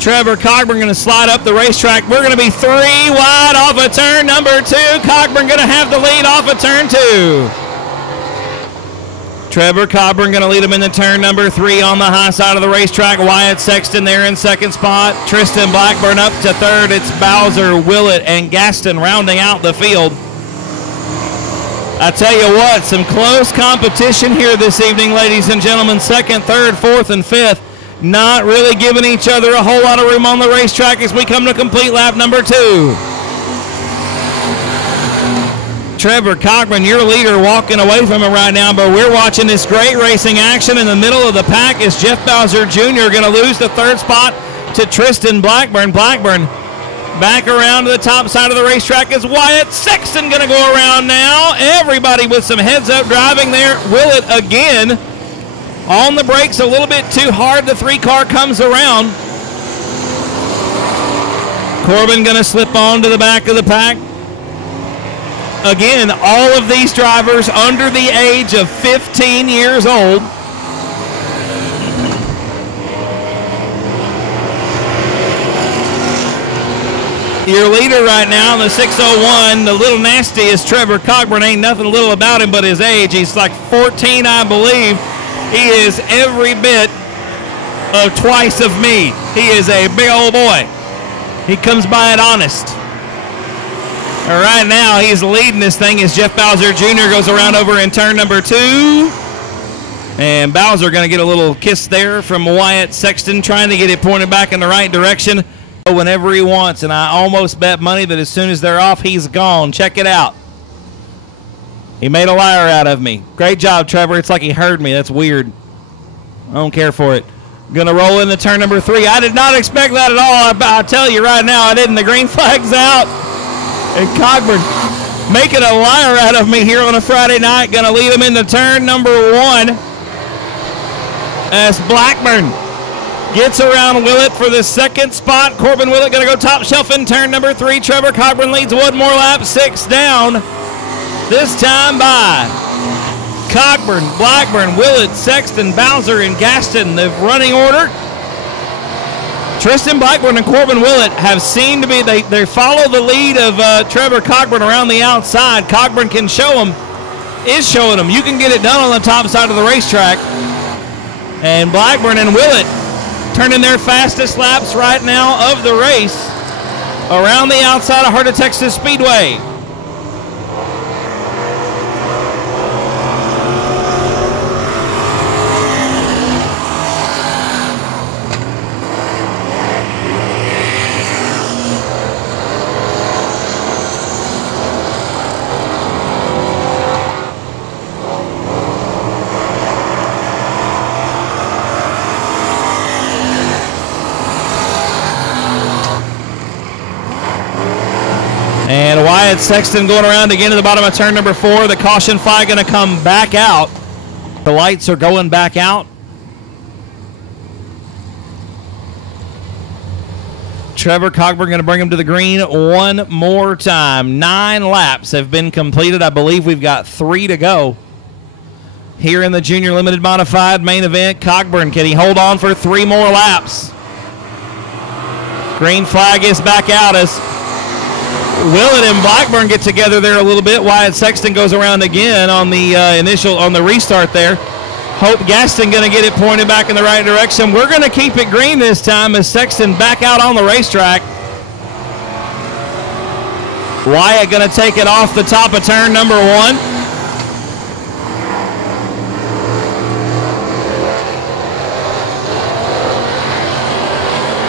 Trevor Cogburn going to slide up the racetrack. We're going to be 3 wide off of turn number 2. Cogburn going to have the lead off of turn 2. Trevor Cogburn going to lead him into turn number 3 on the high side of the racetrack. Wyatt Sexton there in second spot. Tristan Blackburn up to third. It's Bowser, Willett, and Gaston rounding out the field. I tell you what, some close competition here this evening, ladies and gentlemen. Second, third, fourth, and fifth. Not really giving each other a whole lot of room on the racetrack as we come to complete lap number 2. Trevor Cogburn, your leader, walking away from it right now, but we're watching this great racing action. In the middle of the pack is Jeff Bowser Jr. going to lose the third spot to Tristan Blackburn. Blackburn back around to the top side of the racetrack is Wyatt Sexton going to go around now. Everybody with some heads-up driving there. Willett again on the brakes a little bit too hard. The 3-car comes around. Corbin going to slip on to the back of the pack. Again, all of these drivers under the age of 15 years old. Your leader right now in the 601, the little nasty, is Trevor Cogburn. Ain't nothing little about him but his age. He's like 14, I believe. He is every bit of twice of me. He is a big old boy. He comes by it honest. Right now, he's leading this thing as Jeff Bowser Jr. goes around over in turn number 2. And Bowser going to get a little kiss there from Wyatt Sexton, trying to get it pointed back in the right direction whenever he wants. And I almost bet money that as soon as they're off, he's gone. Check it out. He made a liar out of me. Great job, Trevor. It's like he heard me. That's weird. I don't care for it. Going to roll into turn number 3. I did not expect that at all. I'll tell you right now, I didn't. The green flag's out. And Cogburn making a liar out of me here on a Friday night. Going to lead him into turn number 1. As Blackburn gets around Willett for the second spot. Corbin Willett going to go top shelf in turn number 3. Trevor Cogburn leads one more lap, 6 down. This time by Cogburn, Blackburn, Willett, Sexton, Bowser, and Gaston, the running order. Tristan Blackburn and Corbin Willett have seemed to be, they follow the lead of Trevor Cogburn around the outside. Cogburn can show them, is showing them, you can get it done on the top side of the racetrack. And Blackburn and Willett turning their fastest laps right now of the race around the outside of Heart O Texas Speedway. And Wyatt Sexton going around again to the bottom of turn number 4. The caution flag going to come back out. The lights are going back out. Trevor Cogburn going to bring him to the green one more time. 9 laps have been completed. I believe we've got 3 to go here in the Junior Limited Modified main event. Cogburn, can he hold on for 3 more laps? Green flag is back out as Willett and Blackburn get together there a little bit. Wyatt Sexton goes around again on the on the restart there. Hope Gaston going to get it pointed back in the right direction. We're going to keep it green this time as Sexton back out on the racetrack. Wyatt going to take it off the top of turn number 1.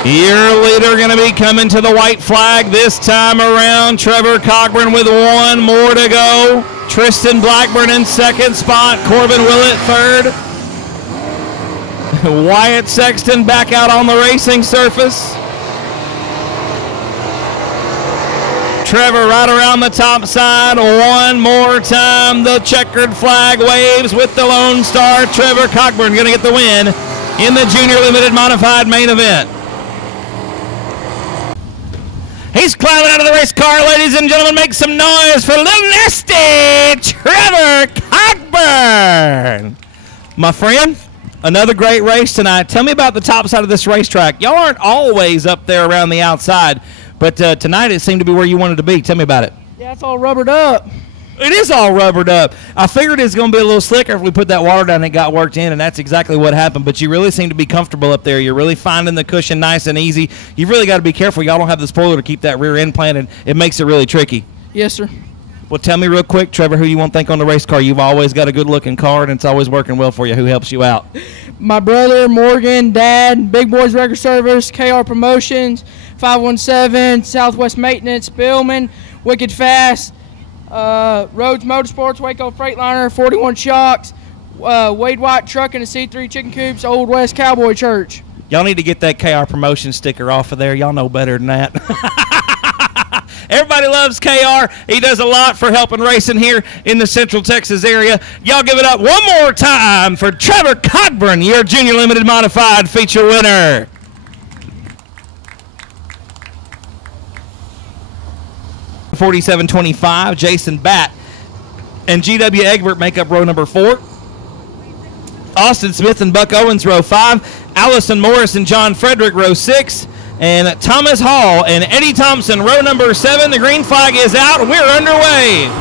Your leader going to be coming to the white flag this time around. Trevor Cogburn with 1 more to go. Tristan Blackburn in second spot. Corbin Willett third. Wyatt Sexton back out on the racing surface. Trevor right around the top side. 1 more time. The checkered flag waves with the Lone Star. Trevor Cogburn going to get the win in the Junior Limited Modified main event. He's climbing out of the race car, ladies and gentlemen. Make some noise for Little Nasty Trevor Cogburn. My friend, another great race tonight. Tell me about the top side of this racetrack. Y'all aren't always up there around the outside, but tonight it seemed to be where you wanted to be. Tell me about it. Yeah, it's all rubbered up. It is all rubbered up. I figured it was going to be a little slicker if we put that water down and it got worked in, and that's exactly what happened. But you really seem to be comfortable up there. You're really finding the cushion nice and easy. You've really got to be careful. Y'all don't have the spoiler to keep that rear end planted. It makes it really tricky. Yes, sir. Well, tell me real quick, Trevor, who you want to thank on the race car. You've always got a good-looking car, and it's always working well for you. Who helps you out? My brother, Morgan, Dad, Big Boys Record Service, KR Promotions, 517, Southwest Maintenance, Billman, Wicked Fast, Rhodes Motorsports, Waco Freightliner, 41 Shocks, Wade White Truck and the C3 Chicken Coops, Old West Cowboy Church. Y'all need to get that KR Promotion sticker off of there. Y'all know better than that. Everybody loves KR. He does a lot for helping racing here in the Central Texas area. Y'all give it up one more time for Trevor Cogburn, your Junior Limited Modified feature winner. $47.25, Jason Batt and GW Egbert make up row number 4. Austin Smith and Buck Owens, row 5. Allison Morris and John Frederick, row 6. And Thomas Hall and Eddie Thompson, row number 7. The green flag is out. We're underway.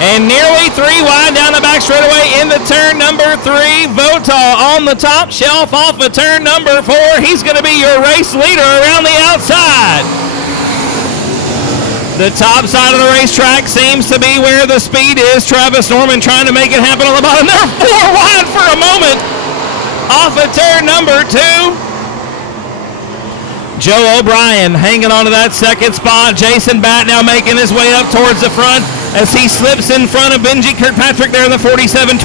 And nearly 3 wide down the back straightaway into turn number 3. Votaw on the top shelf off of turn number 4. He's going to be your race leader around the outside. The top side of the racetrack seems to be where the speed is. Travis Norman trying to make it happen on the bottom. They're 4 wide for a moment off of turn number 2. Joe O'Brien hanging on to that second spot. Jason Batt now making his way up towards the front as he slips in front of Benji Kirkpatrick there in the 47.25.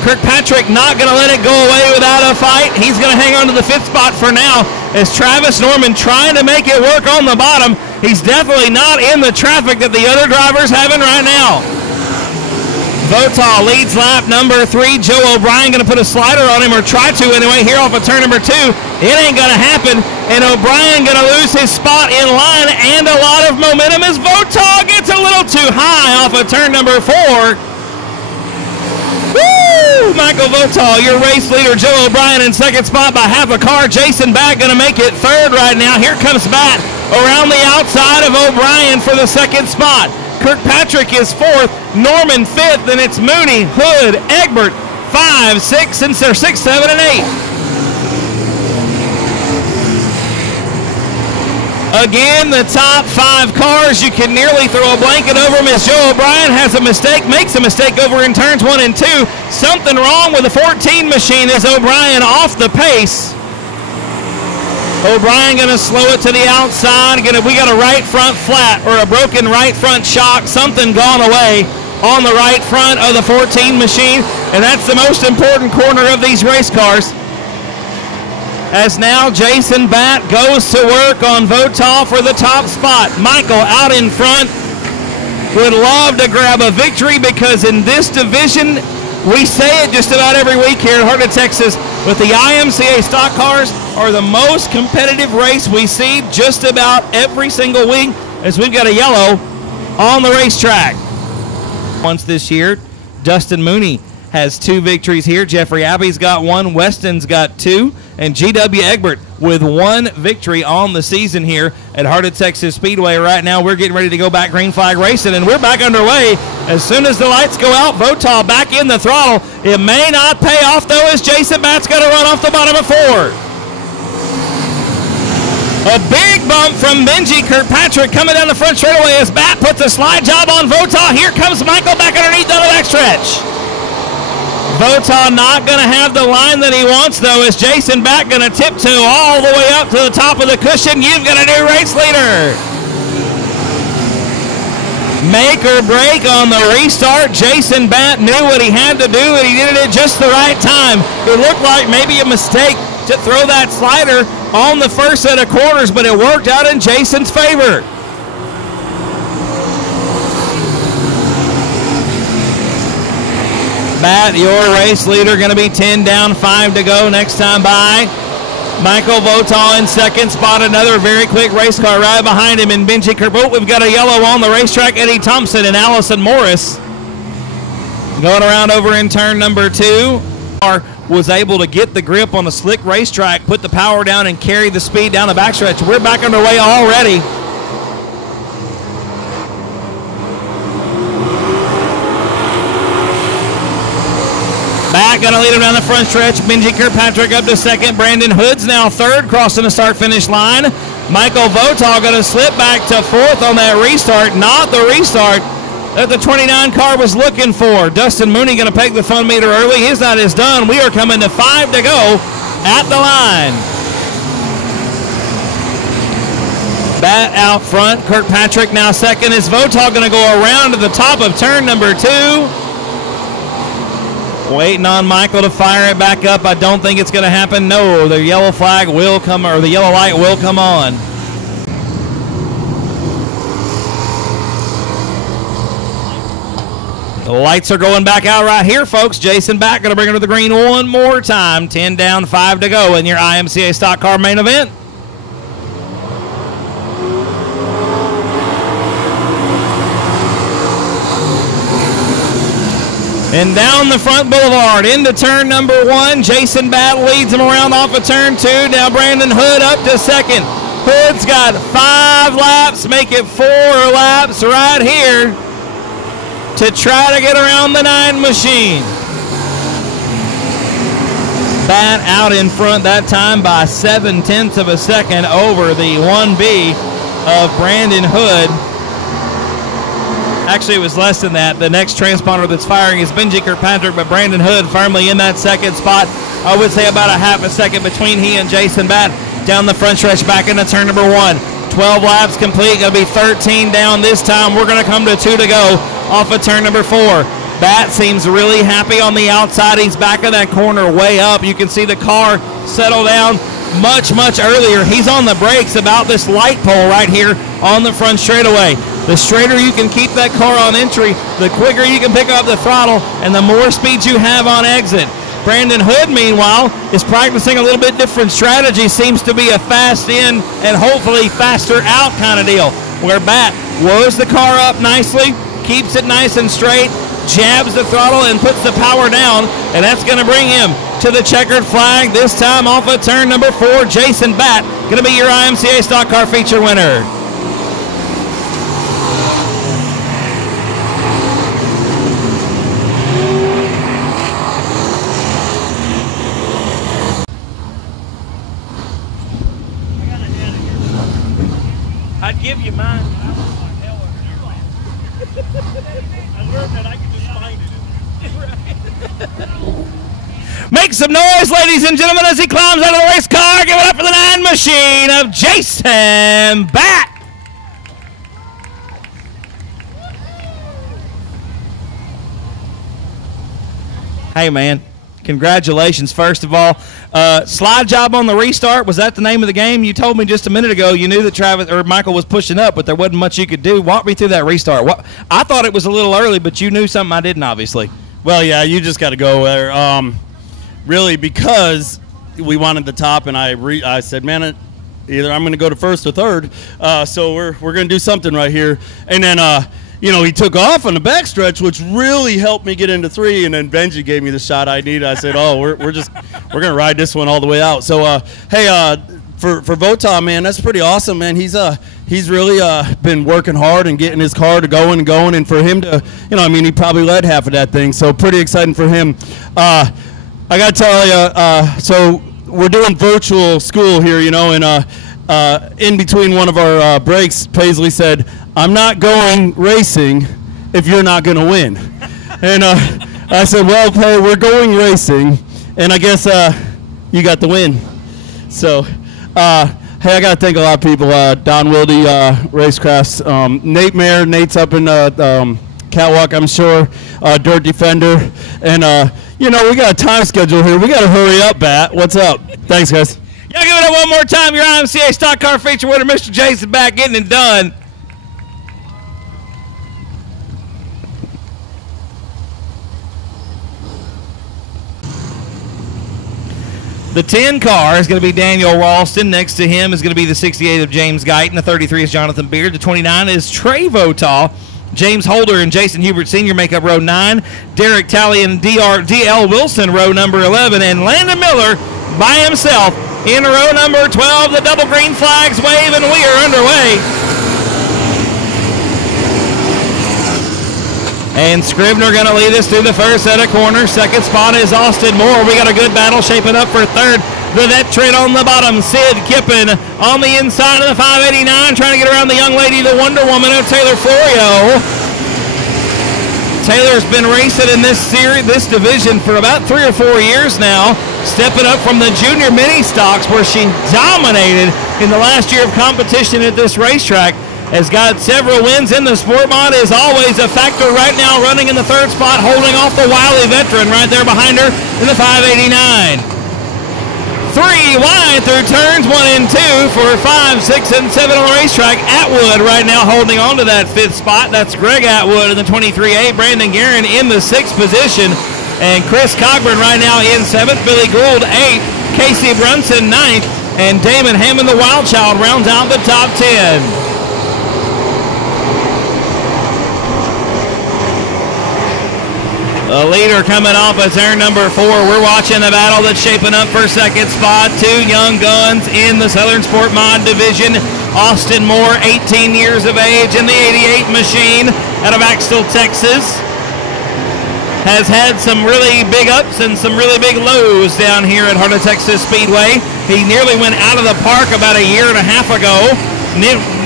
Kirkpatrick not going to let it go away without a fight. He's going to hang on to the 5th spot for now as Travis Norman trying to make it work on the bottom. He's definitely not in the traffic that the other drivers having right now. Votaw leads lap number 3. Joe O'Brien going to put a slider on him, or try to anyway, here off of turn number 2. It ain't going to happen, and O'Brien going to lose his spot in line and a lot of momentum as Votaw gets a little too high off of turn number 4. Woo! Michael Votaw, your race leader. Joe O'Brien in second spot by half a car. Jason Batt going to make it 3rd right now. Here comes Batt around the outside of O'Brien for the 2nd spot. Kirkpatrick is 4th, Norman 5th, and it's Mooney, Hood, Egbert 5, 6, and 6, 7, and 8. Again, the top 5 cars, you can nearly throw a blanket over them as Joe O'Brien has a mistake, makes a mistake over in turns 1 and 2. Something wrong with the 14 machine as O'Brien off the pace. O'Brien going to slow it to the outside. We got a right front flat, or a broken right front shock. Something gone away on the right front of the 14 machine, and that's the most important corner of these race cars. As now Jason Batt goes to work on Votaw for the top spot. Michael out in front would love to grab a victory, because in this division, we say it just about every week here at Heart O Texas, but the IMCA stock cars are the most competitive race we see just about every single week, as we've got a yellow on the racetrack. Once this year, Dustin Mooney has 2 victories here. Jeffrey Abbey's got 1, Weston's got 2, and G.W. Egbert with 1 victory on the season here at Heart O Texas Speedway. Right now, we're getting ready to go back green flag racing, and we're back underway. As soon as the lights go out, Votaw back in the throttle. It may not pay off, though, as Jason Batt's got to run off the bottom of 4. A big bump from Benji Kirkpatrick coming down the front straightaway as Batt puts a slide job on Votaw. Here comes Michael back underneath on the backstretch. Votaw not going to have the line that he wants, though, as Jason Batt going to tiptoe all the way up to the top of the cushion. You've got a new race leader. Make or break on the restart. Jason Batt knew what he had to do, and he did it at just the right time. It looked like maybe a mistake to throw that slider on the first set of corners, but it worked out in Jason's favor. Batt, your race leader, going to be 10 down, 5 to go next time by. Michael Votaw in second spot, another very quick race car right behind him in Benji Kirkpatrick. We've got a yellow on the racetrack, Eddie Thompson and Allison Morris. Going around over in turn number 2. Was able to get the grip on a slick racetrack, put the power down, and carry the speed down the backstretch. We're back underway already. Batt going to lead him down the front stretch. Benji Kirkpatrick up to 2nd. Brandon Hood's now 3rd, crossing the start-finish line. Michael Votaw going to slip back to 4th on that restart. Not the restart that the 29 car was looking for. Dustin Mooney going to peg the fun meter early. His night is done. We are coming to 5 to go at the line. Batt out front. Kirkpatrick now 2nd. Is Votaw going to go around to the top of turn number 2? Waiting on Michael to fire it back up. I don't think it's going to happen. No, the yellow flag will come, or the yellow light will come on. The lights are going back out right here, folks. Jason Batt going to bring it to the green one more time. 10 down, 5 to go in your IMCA stock car main event. And down the front boulevard into turn number 1. Jason Batt leads him around off of turn 2. Now Brandon Hood up to 2nd. Hood's got 5 laps, make it 4 laps right here to try to get around the 9 machine. Bat out in front that time by 0.7 of a second over the 1B of Brandon Hood. Actually, it was less than that. The next transponder that's firing is Benji Kirkpatrick, but Brandon Hood firmly in that second spot. I would say about a half a second between he and Jason Bat. Down the front stretch, back into turn number 1. 12 laps complete, going to be 13 down this time. We're going to come to 2 to go off of turn number 4. Bat seems really happy on the outside. He's back in that corner way up. You can see the car settle down much, much earlier. He's on the brakes about this light pole right here on the front straightaway. The straighter you can keep that car on entry, the quicker you can pick up the throttle, and the more speed you have on exit. Brandon Hood, meanwhile, is practicing a little bit different strategy. Seems to be a fast in and hopefully faster out kind of deal, where Bat woes the car up nicely, keeps it nice and straight, jabs the throttle and puts the power down, and that's going to bring him to the checkered flag, this time off of turn number 4. Jason Bat going to be your IMCA Stock Car Feature winner. I'd give you mine. I learned that I could just find it. Make some noise, ladies and gentlemen, as he climbs out of the race car. Give it up for the 9 machine of Jason Bat. Hey, man. Congratulations, first of all. Slide job on the restart. Was that the name of the game? You told me just a minute ago you knew that Travis or Michael was pushing up, but there wasn't much you could do. Walk me through that restart. I thought it was a little early, but you knew something I didn't, obviously. Well, yeah, you just got to go there. Really, because we wanted the top, and I said, man, either I'm going to go to first or third. So we're going to do something right here. And then he took off on the backstretch, which really helped me get into 3. And then Benji gave me the shot I needed. I said, we're going to ride this one all the way out. So, for Votaw, man, that's pretty awesome, man. He's really been working hard and getting his car to going and going. And for him to, he probably led half of that thing. So pretty exciting for him. I got to tell you, so we're doing virtual school here, and in between one of our breaks, Paisley said, I'm not going racing if you're not going to win. And I said, well, Pay, we're going racing, and I guess you got the win. So, hey, I got to thank a lot of people. Don Wilde, Racecrafts, Nate Mayer, Nate's up in Catwalk, I'm sure, Dirt Defender, and, we got a time schedule here. We got to hurry up, Bat. What's up? Thanks, guys. Y'all give it up one more time. Your IMCA Stock Car Feature winner, Mr. Jason Bat, getting it done. The 10 car is going to be Daniel Ralston. Next to him is going to be the 68 of James Guyton. The 33 is Jonathan Beard. The 29 is Trey Votaw. James Holder and Jason Hubert Sr. make up row 9. Derek Talley and D.L. Wilson, row number 11. And Landon Miller by himself in row number 12. The double green flags wave, and we are underway. And Scribner going to lead us through the first set of corners. Second spot is Austin Moore. We got a good battle shaping up for third. The veteran on the bottom, Sid Kippen on the inside of the 589, trying to get around the young lady, the Wonder Woman of Taylor Florio. Taylor's been racing in this division for about 3 or 4 years now, stepping up from the junior mini stocks where she dominated in the last year of competition at this racetrack. Has got several wins in the Sport Mod, is always a factor right now, running in the third spot, holding off the wily veteran right there behind her in the 589. 3 wide through turns 1 and 2 for 5, 6, and 7 on the racetrack. Atwood right now holding on to that 5th spot. That's Greg Atwood in the 23A. Brandon Guerin in the 6th position. And Chris Cogburn right now in 7th. Billy Gould 8th. Casey Brunson 9th. And Damon Hammond, the Wild Child, rounds out the top 10. The leader coming off of turn number 4. We're watching the battle that's shaping up for second spot. 2 young guns in the Southern Sport Mod division. Austin Moore, 18 years of age, in the 88 machine out of Axtell, Texas. has had some really big ups and some really big lows down here at Heart O Texas Speedway. He nearly went out of the park about a year and a half ago.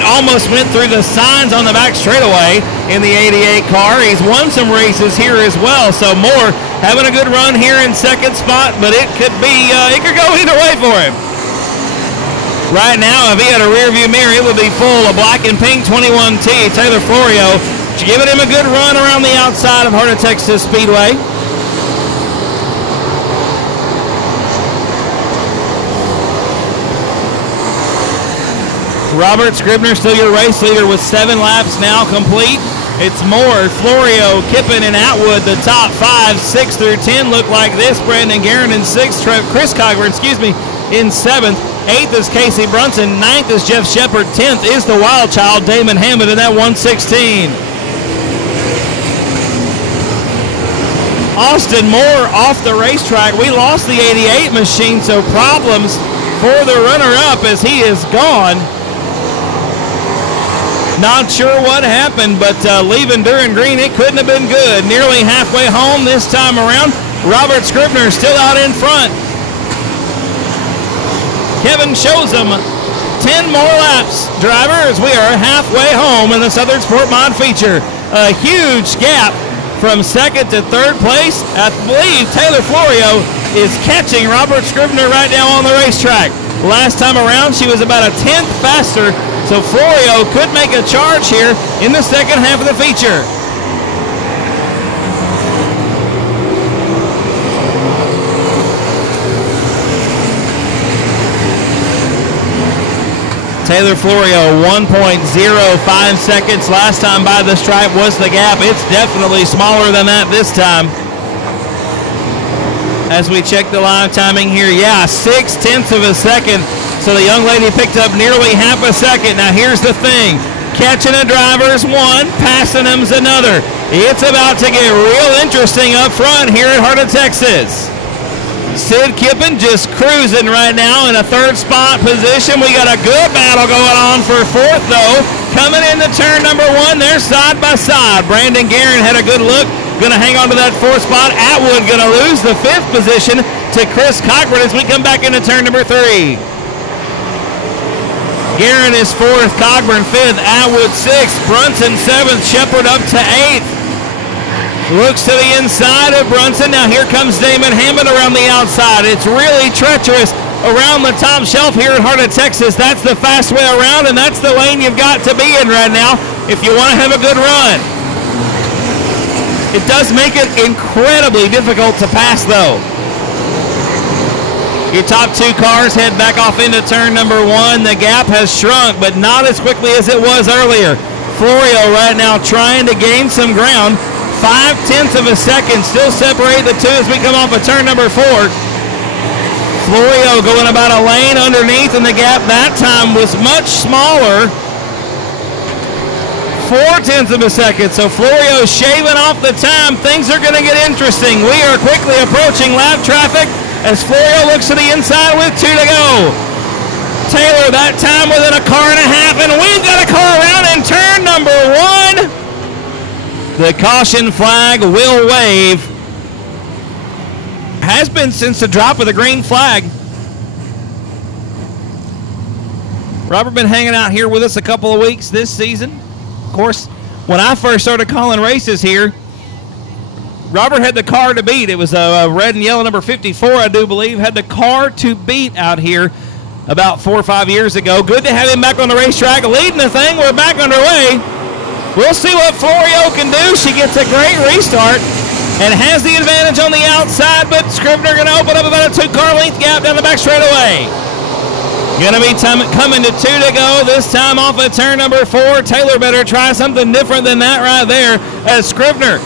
Almost went through the signs on the back straightaway in the 88 car. He's won some races here as well. So Moore having a good run here in second spot, but it could go either way for him. Right now, if he had a rear view mirror, it would be full of black and pink 21T. Taylor Florio giving him a good run around the outside of Heart O Texas Speedway. Robert Scribner still your race leader with 7 laps now complete. It's Moore, Florio, Kippen, and Atwood. The top 5, 6 through 10 look like this. Brandon Guerin in 6th. Chris Cogburn, in 7th. 8th is Casey Brunson. 9th is Jeff Shepard. 10th is the wild child, Damon Hammond, in that 116. Austin Moore off the racetrack. We lost the 88 machine, so problems for the runner-up as he is gone. Not sure what happened, but leaving Duran Green, it couldn't have been good. Nearly halfway home this time around. Robert Scribner still out in front. Kevin shows him 10 more laps. Drivers, we are halfway home in the Southern Sport Mod feature. A huge gap from second to third place. I believe Taylor Florio is catching Robert Scribner right now on the racetrack. Last time around, she was about a 10th faster, so Florio could make a charge here in the second half of the feature. Taylor Florio, 1.05 seconds. Last time by the stripe was the gap. It's definitely smaller than that this time. As we check the live timing here, 0.6 of a second. So the young lady picked up nearly half a second. Now here's the thing. Catching a driver's one, passing them's another. It's about to get real interesting up front here at Heart O Texas. Sid Kippen just cruising right now in a third spot position. We got a good battle going on for fourth, though. Coming into turn number 1, they're side by side. Brandon Guerin had a good look. Going to hang on to that 4th spot. Atwood going to lose the 5th position to Chris Cochran as we come back into turn number 3. Guerin is 4th, Cogburn 5th, Atwood 6th, Brunson 7th, Shepard up to 8th. Looks to the inside of Brunson. Now here comes Damon Hammond around the outside. It's really treacherous around the top shelf here at Heart O Texas. That's the fast way around, and that's the lane you've got to be in right now if you want to have a good run. It does make it incredibly difficult to pass, though. Your top 2 cars head back off into turn number 1. The gap has shrunk, but not as quickly as it was earlier. Florio right now trying to gain some ground. 0.5 of a second still separate the 2 as we come off of turn number 4. Florio going about a lane underneath, and the gap that time was much smaller. 0.4 of a second, so Florio shaving off the time. Things are going to get interesting. We are quickly approaching lap traffic as Florio looks to the inside with 2 to go. Taylor that time within a car and a half, and we've got a car around in turn number 1. The caution flag will wave. Has been since the drop of the green flag. Robert been hanging out here with us a couple of weeks this season. Of course, when I first started calling races here, Robert had the car to beat. It was a red and yellow number 54, I do believe, had the car to beat out here about 4 or 5 years ago. Good to have him back on the racetrack, leading the thing. We're back underway. We'll see what Florio can do. She gets a great restart and has the advantage on the outside, but Scribner going to open up about a 2-car length gap down the back straightaway. Going to be coming to 2 to go, this time off of turn number 4. Taylor better try something different than that right there as Scribner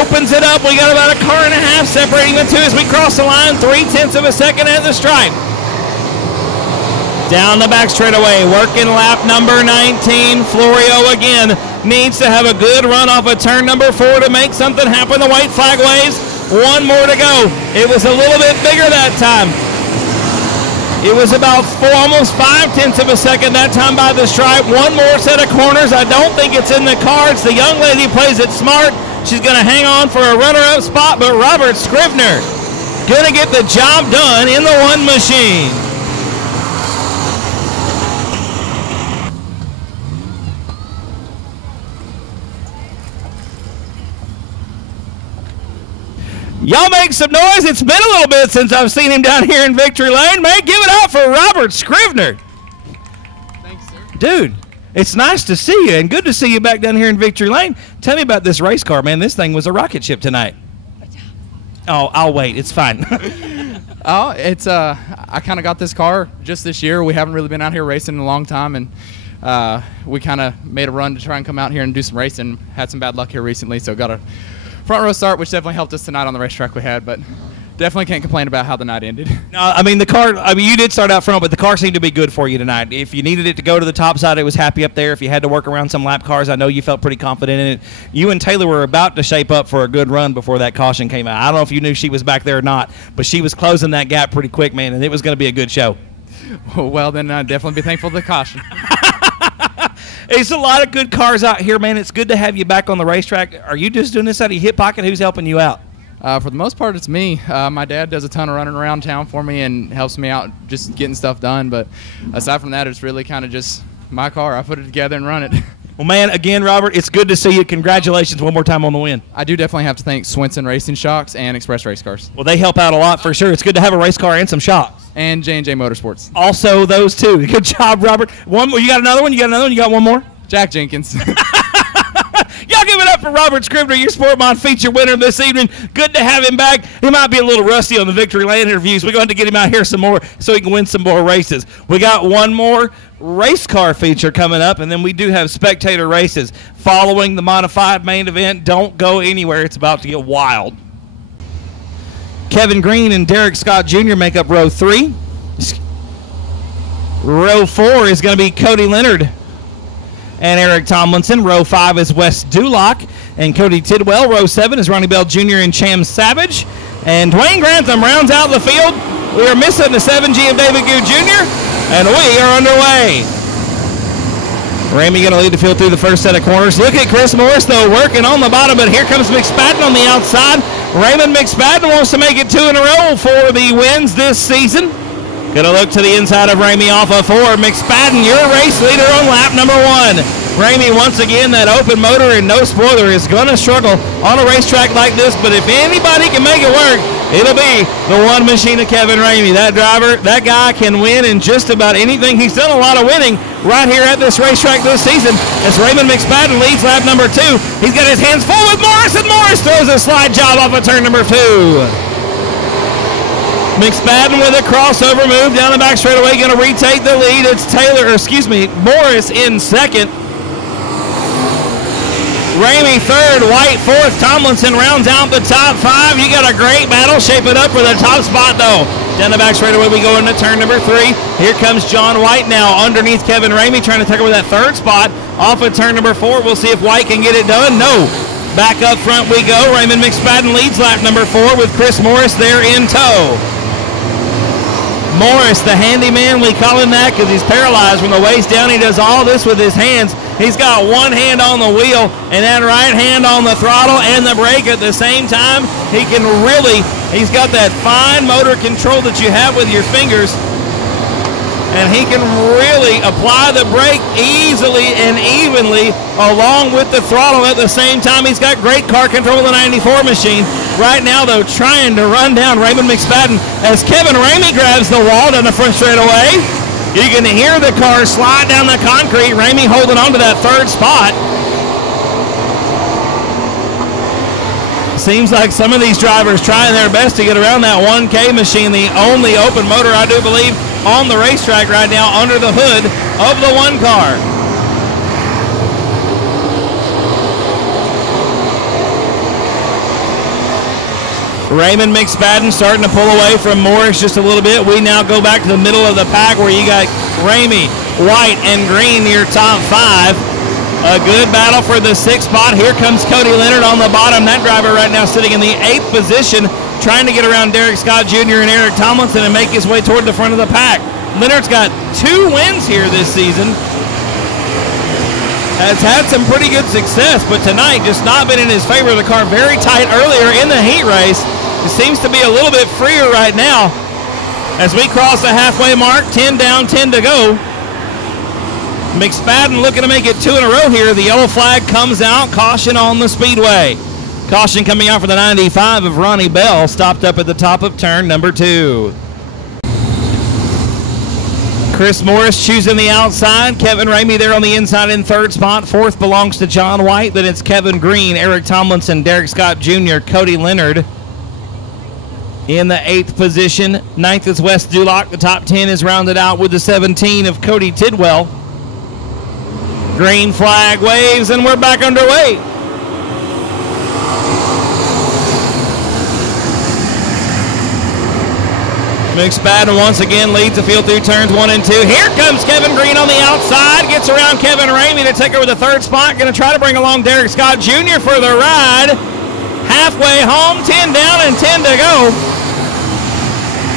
opens it up. We got about a car and a half separating the 2 as we cross the line. 0.3 of a second at the stripe. Down the back straightaway, working lap number 19. Florio again needs to have a good run off of turn number 4 to make something happen. The white flag waves. 1 more to go. It was a little bit bigger that time. It was about almost 0.5 of a second that time by the stripe. 1 more set of corners. I don't think it's in the cards. The young lady plays it smart. She's going to hang on for a runner-up spot, but Robert Scrivener going to get the job done in the one machine. Y'all make some noise. It's been a little bit since I've seen him down here in Victory Lane. Man, give it up for Robert Scrivener. Thanks, sir. Dude, it's nice to see you and good to see you back down here in Victory Lane. Tell me about this race car, man. This thing was a rocket ship tonight. Oh, I'll wait. It's fine. Oh, it's I kind of got this car just this year. We haven't really been out here racing in a long time, and we kind of made a run to try and come out here and do some racing. Had some bad luck here recently, so got a front row start, which definitely helped us tonight on the racetrack we had, but definitely can't complain about how the night ended. No, I mean, the car, you did start out front, but the car seemed to be good for you tonight. If you needed it to go to the top side, it was happy up there. If you had to work around some lap cars, I know you felt pretty confident in it. You and Taylor were about to shape up for a good run before that caution came out. I don't know if you knew she was back there or not, but she was closing that gap pretty quick, man, and it was going to be a good show. Well, then I'd definitely be thankful for the caution. It's a lot of good cars out here, man. It's good to have you back on the racetrack. Are you just doing this out of your hip pocket? Who's helping you out? For the most part, it's me. My dad does a ton of running around town for me and helps me out just getting stuff done. But aside from that, it's really kind of just my car. I put it together and run it. Well, man, again, Robert, it's good to see you. Congratulations one more time on the win. I do definitely have to thank Swenson Racing Shocks and Express Race Cars. Well, they help out a lot for sure. It's good to have a race car and some shocks. And J&J Motorsports. Also those two. Good job, Robert. One more. You got another one? You got another one? You got one more? Jack Jenkins. Y'all give it up for Robert Scrivener, your Sportmon feature winner this evening. Good to have him back. He might be a little rusty on the Victory Lane interviews. We're going to get him out here some more so he can win some more races. We got one more race car feature coming up, and then we do have spectator races following the modified main event. Don't go anywhere. It's about to get wild. Kevin Green and Derek Scott Jr. make up row 3. Row 4 is going to be Cody Leonard and Eric Tomlinson. Row 5 is Wes Dulock and Cody Tidwell. Row 7 is Ronnie Bell Jr. and Cham Savage. And Dwayne Grantham rounds out the field. We are missing the 7G of David Goo Jr., and we are underway. Ramey going to lead the field through the first set of corners. Look at Chris Morris, though, working on the bottom, but here comes McSpadden on the outside. Raymond McSpadden wants to make it 2 in a row for the wins this season. Gonna look to the inside of Ramey off of 4. McSpadden, your race leader on lap number 1. Ramey, once again, that open motor and no spoiler is gonna struggle on a racetrack like this, but if anybody can make it work, it'll be the one machine of Kevin Ramey. That driver, that guy can win in just about anything. He's done a lot of winning right here at this racetrack this season as Raymond McSpadden leads lap number 2. He's got his hands full with Morris, and Morris throws a slide job off of turn number 2. McSpadden with a crossover move down the back straightaway, going to retake the lead. It's Morris in second. Ramey third, White fourth. Tomlinson rounds out the top 5. You got a great battle shaping up for the top spot, though. Down the back straightaway, we go into turn number 3. Here comes John White now underneath Kevin Ramey, trying to take over that third spot. Off of turn number 4, we'll see if White can get it done. No. Back up front we go. Raymond McSpadden leads lap number 4 with Chris Morris there in tow. Morris, the handyman, we call him that because he's paralyzed from the waist down. He does all this with his hands. He's got one hand on the wheel and that right hand on the throttle and the brake at the same time. He's got that fine motor control that you have with your fingers, and he can really apply the brake easily and evenly along with the throttle at the same time. He's got great car control with the 94 machine. Right now, though, trying to run down Raymond McSpadden as Kevin Ramey grabs the wall down the front straightaway. You can hear the car slide down the concrete. Ramey holding on to that third spot. Seems like some of these drivers trying their best to get around that 1K machine, the only open motor, I do believe, on the racetrack right now under the hood of the 1 car. Raymond McSpadden starting to pull away from Morris just a little bit. We now go back to the middle of the pack where you got Ramey, White, and Green near top 5. A good battle for the 6th spot. Here comes Cody Leonard on the bottom. That driver right now sitting in the 8th position, trying to get around Derek Scott Jr. and Eric Tomlinson and make his way toward the front of the pack. Leonard's got 2 wins here this season. has had some pretty good success, but tonight just not been in his favor. The car very tight earlier in the heat race. It seems to be a little bit freer right now. As we cross the halfway mark, 10 down, 10 to go. McSpadden looking to make it 2 in a row here. The yellow flag comes out. Caution on the speedway. Caution coming out for the 95 of Ronnie Bell, stopped up at the top of turn number 2. Chris Morris choosing the outside. Kevin Ramey there on the inside in 3rd spot. 4th belongs to John White. Then it's Kevin Green, Eric Tomlinson, Derek Scott Jr., Cody Leonard in the 8th position. 9th is Wes Dulock. The top 10 is rounded out with the 17 of Cody Tidwell. Green flag waves, and we're back underway. McSpadden once again leads the field through turns 1 and 2. Here comes Kevin Green on the outside. Gets around Kevin Ramey to take over the 3rd spot. Going to try to bring along Derek Scott Jr. for the ride. Halfway home, 10 down and 10 to go.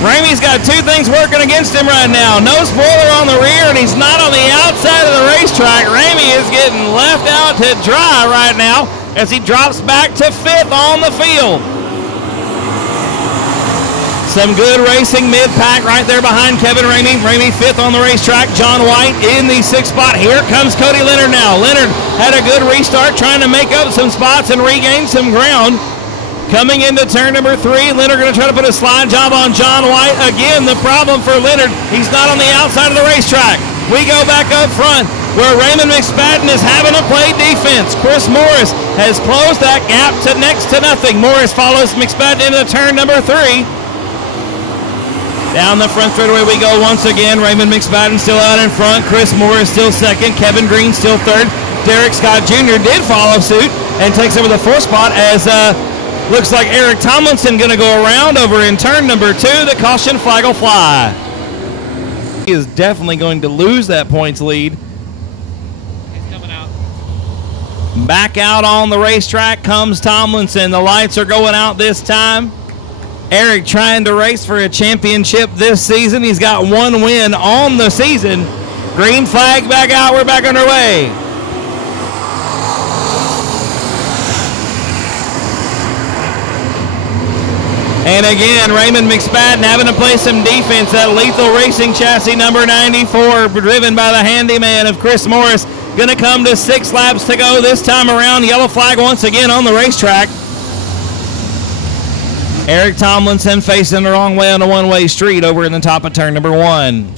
Ramey's got 2 things working against him right now. No spoiler on the rear, and he's not on the outside of the racetrack. Ramey is getting left out to dry right now as he drops back to 5th on the field. Some good racing mid-pack right there behind Kevin Ramey. Ramey 5th on the racetrack. John White in the 6th spot. Here comes Cody Leonard now. Leonard had a good restart trying to make up some spots and regain some ground. Coming into turn number 3, Leonard going to try to put a slide job on John White. Again, the problem for Leonard, he's not on the outside of the racetrack. We go back up front where Raymond McSpadden is having to play defense. Chris Morris has closed that gap to next to nothing. Morris follows McSpadden into turn number 3. Down the front straightaway we go once again. Raymond McSpadden still out in front. Chris Morris still 2nd. Kevin Green still 3rd. Derek Scott Jr. did follow suit and takes over the 4th spot as looks like Eric Tomlinson going to go around over in turn number 2. The caution flag will fly. He is definitely going to lose that points lead. He's coming out. Back out on the racetrack comes Tomlinson. The lights are going out this time. Eric trying to race for a championship this season. He's got 1 win on the season. Green flag back out. We're back underway. And again, Raymond McSpadden having to play some defense. That lethal racing chassis number 94, driven by the handyman of Chris Morris. Going to come to 6 laps to go this time around. Yellow flag once again on the racetrack. Eric Tomlinson facing the wrong way on a one-way street over in the top of turn number 1.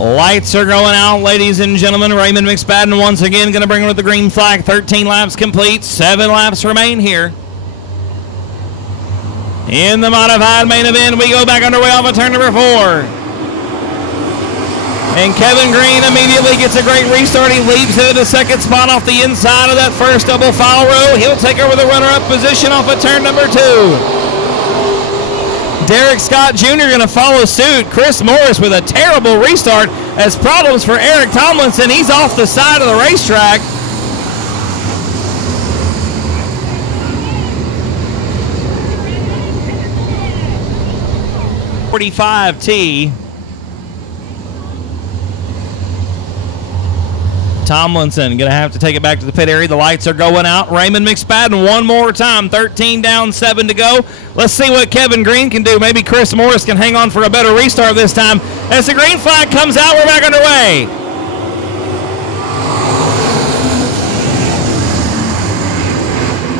Lights are going out, ladies and gentlemen. Raymond McSpadden once again going to bring with the green flag. 13 laps complete. 7 laps remain here. In the modified main event, we go back underway off of turn number 4. And Kevin Green immediately gets a great restart. He leaps into the 2nd spot off the inside of that first double foul row. He'll take over the runner-up position off of turn number 2. Derek Scott Jr. going to follow suit. Chris Morris with a terrible restart as problems for Eric Tomlinson. He's off the side of the racetrack. .45T. Tomlinson going to have to take it back to the pit area. The lights are going out. Raymond McSpadden one more time. 13 down, 7 to go. Let's see what Kevin Green can do. Maybe Chris Morris can hang on for a better restart this time. As the green flag comes out, we're back underway.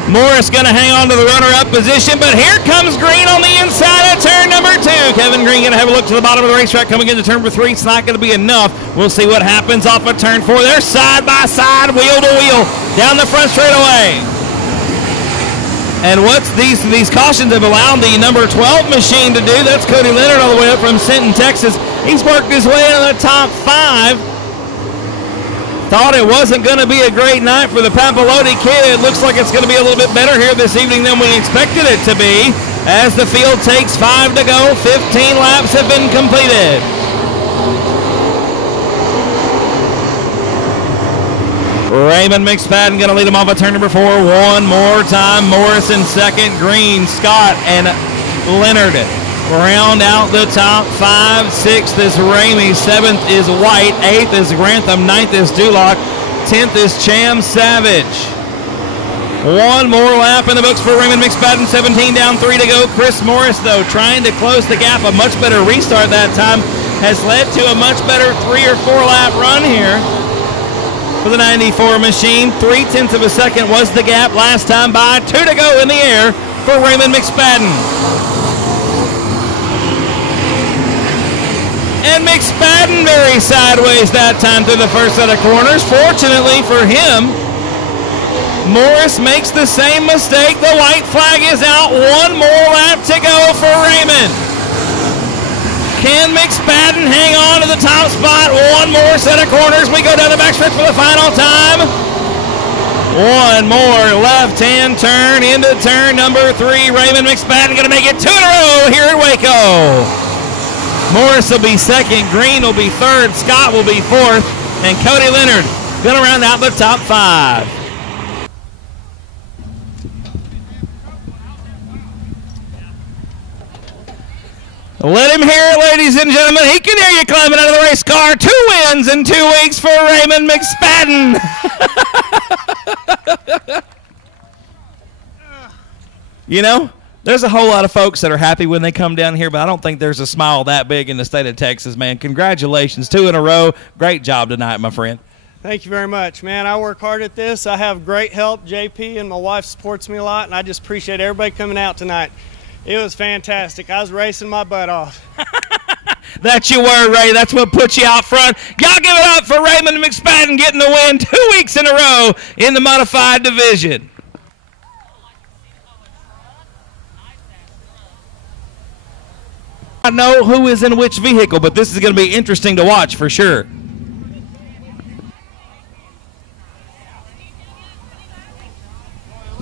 Morris going to hang on to the runner-up position, but here comes Green on the inside of turn number 2. Kevin Green going to have a look to the bottom of the racetrack coming into turn number 3. It's not going to be enough. We'll see what happens off of turn 4. They're side by side, wheel to wheel, down the front straightaway. And what these cautions have allowed the number 12 machine to do, that's Cody Leonard all the way up from Sinton, Texas. He's worked his way into the top 5. Thought it wasn't going to be a great night for the Papalotti kid. It looks like it's going to be a little bit better here this evening than we expected it to be. As the field takes 5 to go, 15 laps have been completed. Raymond McSpadden going to lead him off of turn number 4 one more time. Morrison second, Green, Scott, and Leonard round out the top 5. 6th is Ramey. 7th is White. 8th is Grantham. 9th is Duloc. 10th is Cham Savage. One more lap in the books for Raymond McSpadden. 17 down, 3 to go. Chris Morris, though, trying to close the gap. A much better restart that time has led to a much better 3 or 4 lap run here for the 94 machine. 0.3 of a second was the gap last time by. 2 to go in the air for Raymond McSpadden. And McSpadden very sideways that time through the first set of corners. Fortunately for him, Morris makes the same mistake. The white flag is out. One more lap to go for Raymond. Can McSpadden hang on to the top spot? One more set of corners. We go down the backstretch for the final time. One more left-hand turn into turn number 3. Raymond McSpadden going to make it 2 in a row here at Waco. Morris will be second, Green will be third, Scott will be fourth, and Cody Leonard going to round out the top 5. Let him hear it, ladies and gentlemen. He can hear you climbing out of the race car. 2 wins in 2 weeks for Raymond McSpadden. You know, there's a whole lot of folks that are happy when they come down here, but I don't think there's a smile that big in the state of Texas, man. Congratulations, 2 in a row. Great job tonight, my friend. Thank you very much, man. I work hard at this. I have great help. JP and my wife supports me a lot, and I just appreciate everybody coming out tonight. It was fantastic. I was racing my butt off. That you were, Ray. That's what put you out front. Y'all give it up for Raymond McSpadden getting the win 2 weeks in a row in the modified division. I know who is in which vehicle, but this is going to be interesting to watch for sure.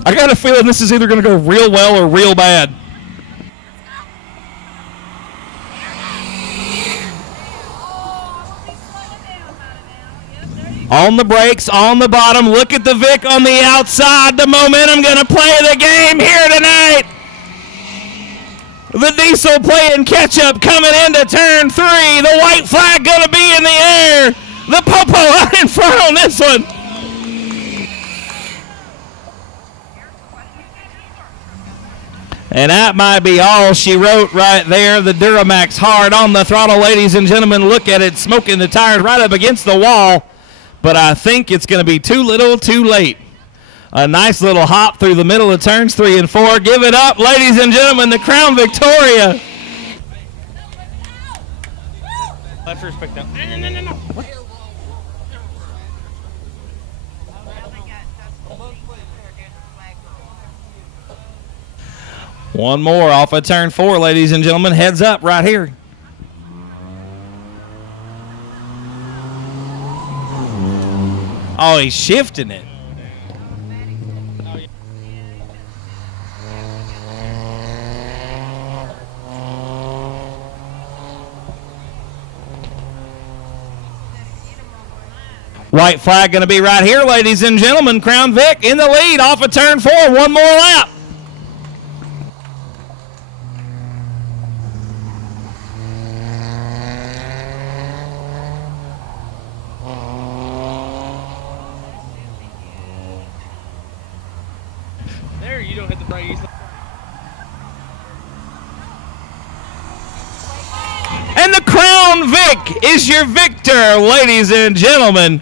I got a feeling this is either going to go real well or real bad. On the brakes, on the bottom. Look at the Vic on the outside. The momentum going to play the game here tonight. The Diesel playing catch-up coming into turn 3. The white flag going to be in the air. The Popo out in front on this one. And that might be all she wrote right there. The Duramax hard on the throttle, ladies and gentlemen. Look at it, smoking the tires right up against the wall. But I think it's going to be too little, too late. A nice little hop through the middle of turns 3 and 4. Give it up, ladies and gentlemen, the Crown Victoria. Left first picked up. No. What? One more off of turn 4, ladies and gentlemen. Heads up right here. Oh, he's shifting it. White flag going to be right here, ladies and gentlemen. Crown Vic in the lead off of turn 4. One more lap. There, you don't hit the brake. And the Crown Vic is your victor, ladies and gentlemen.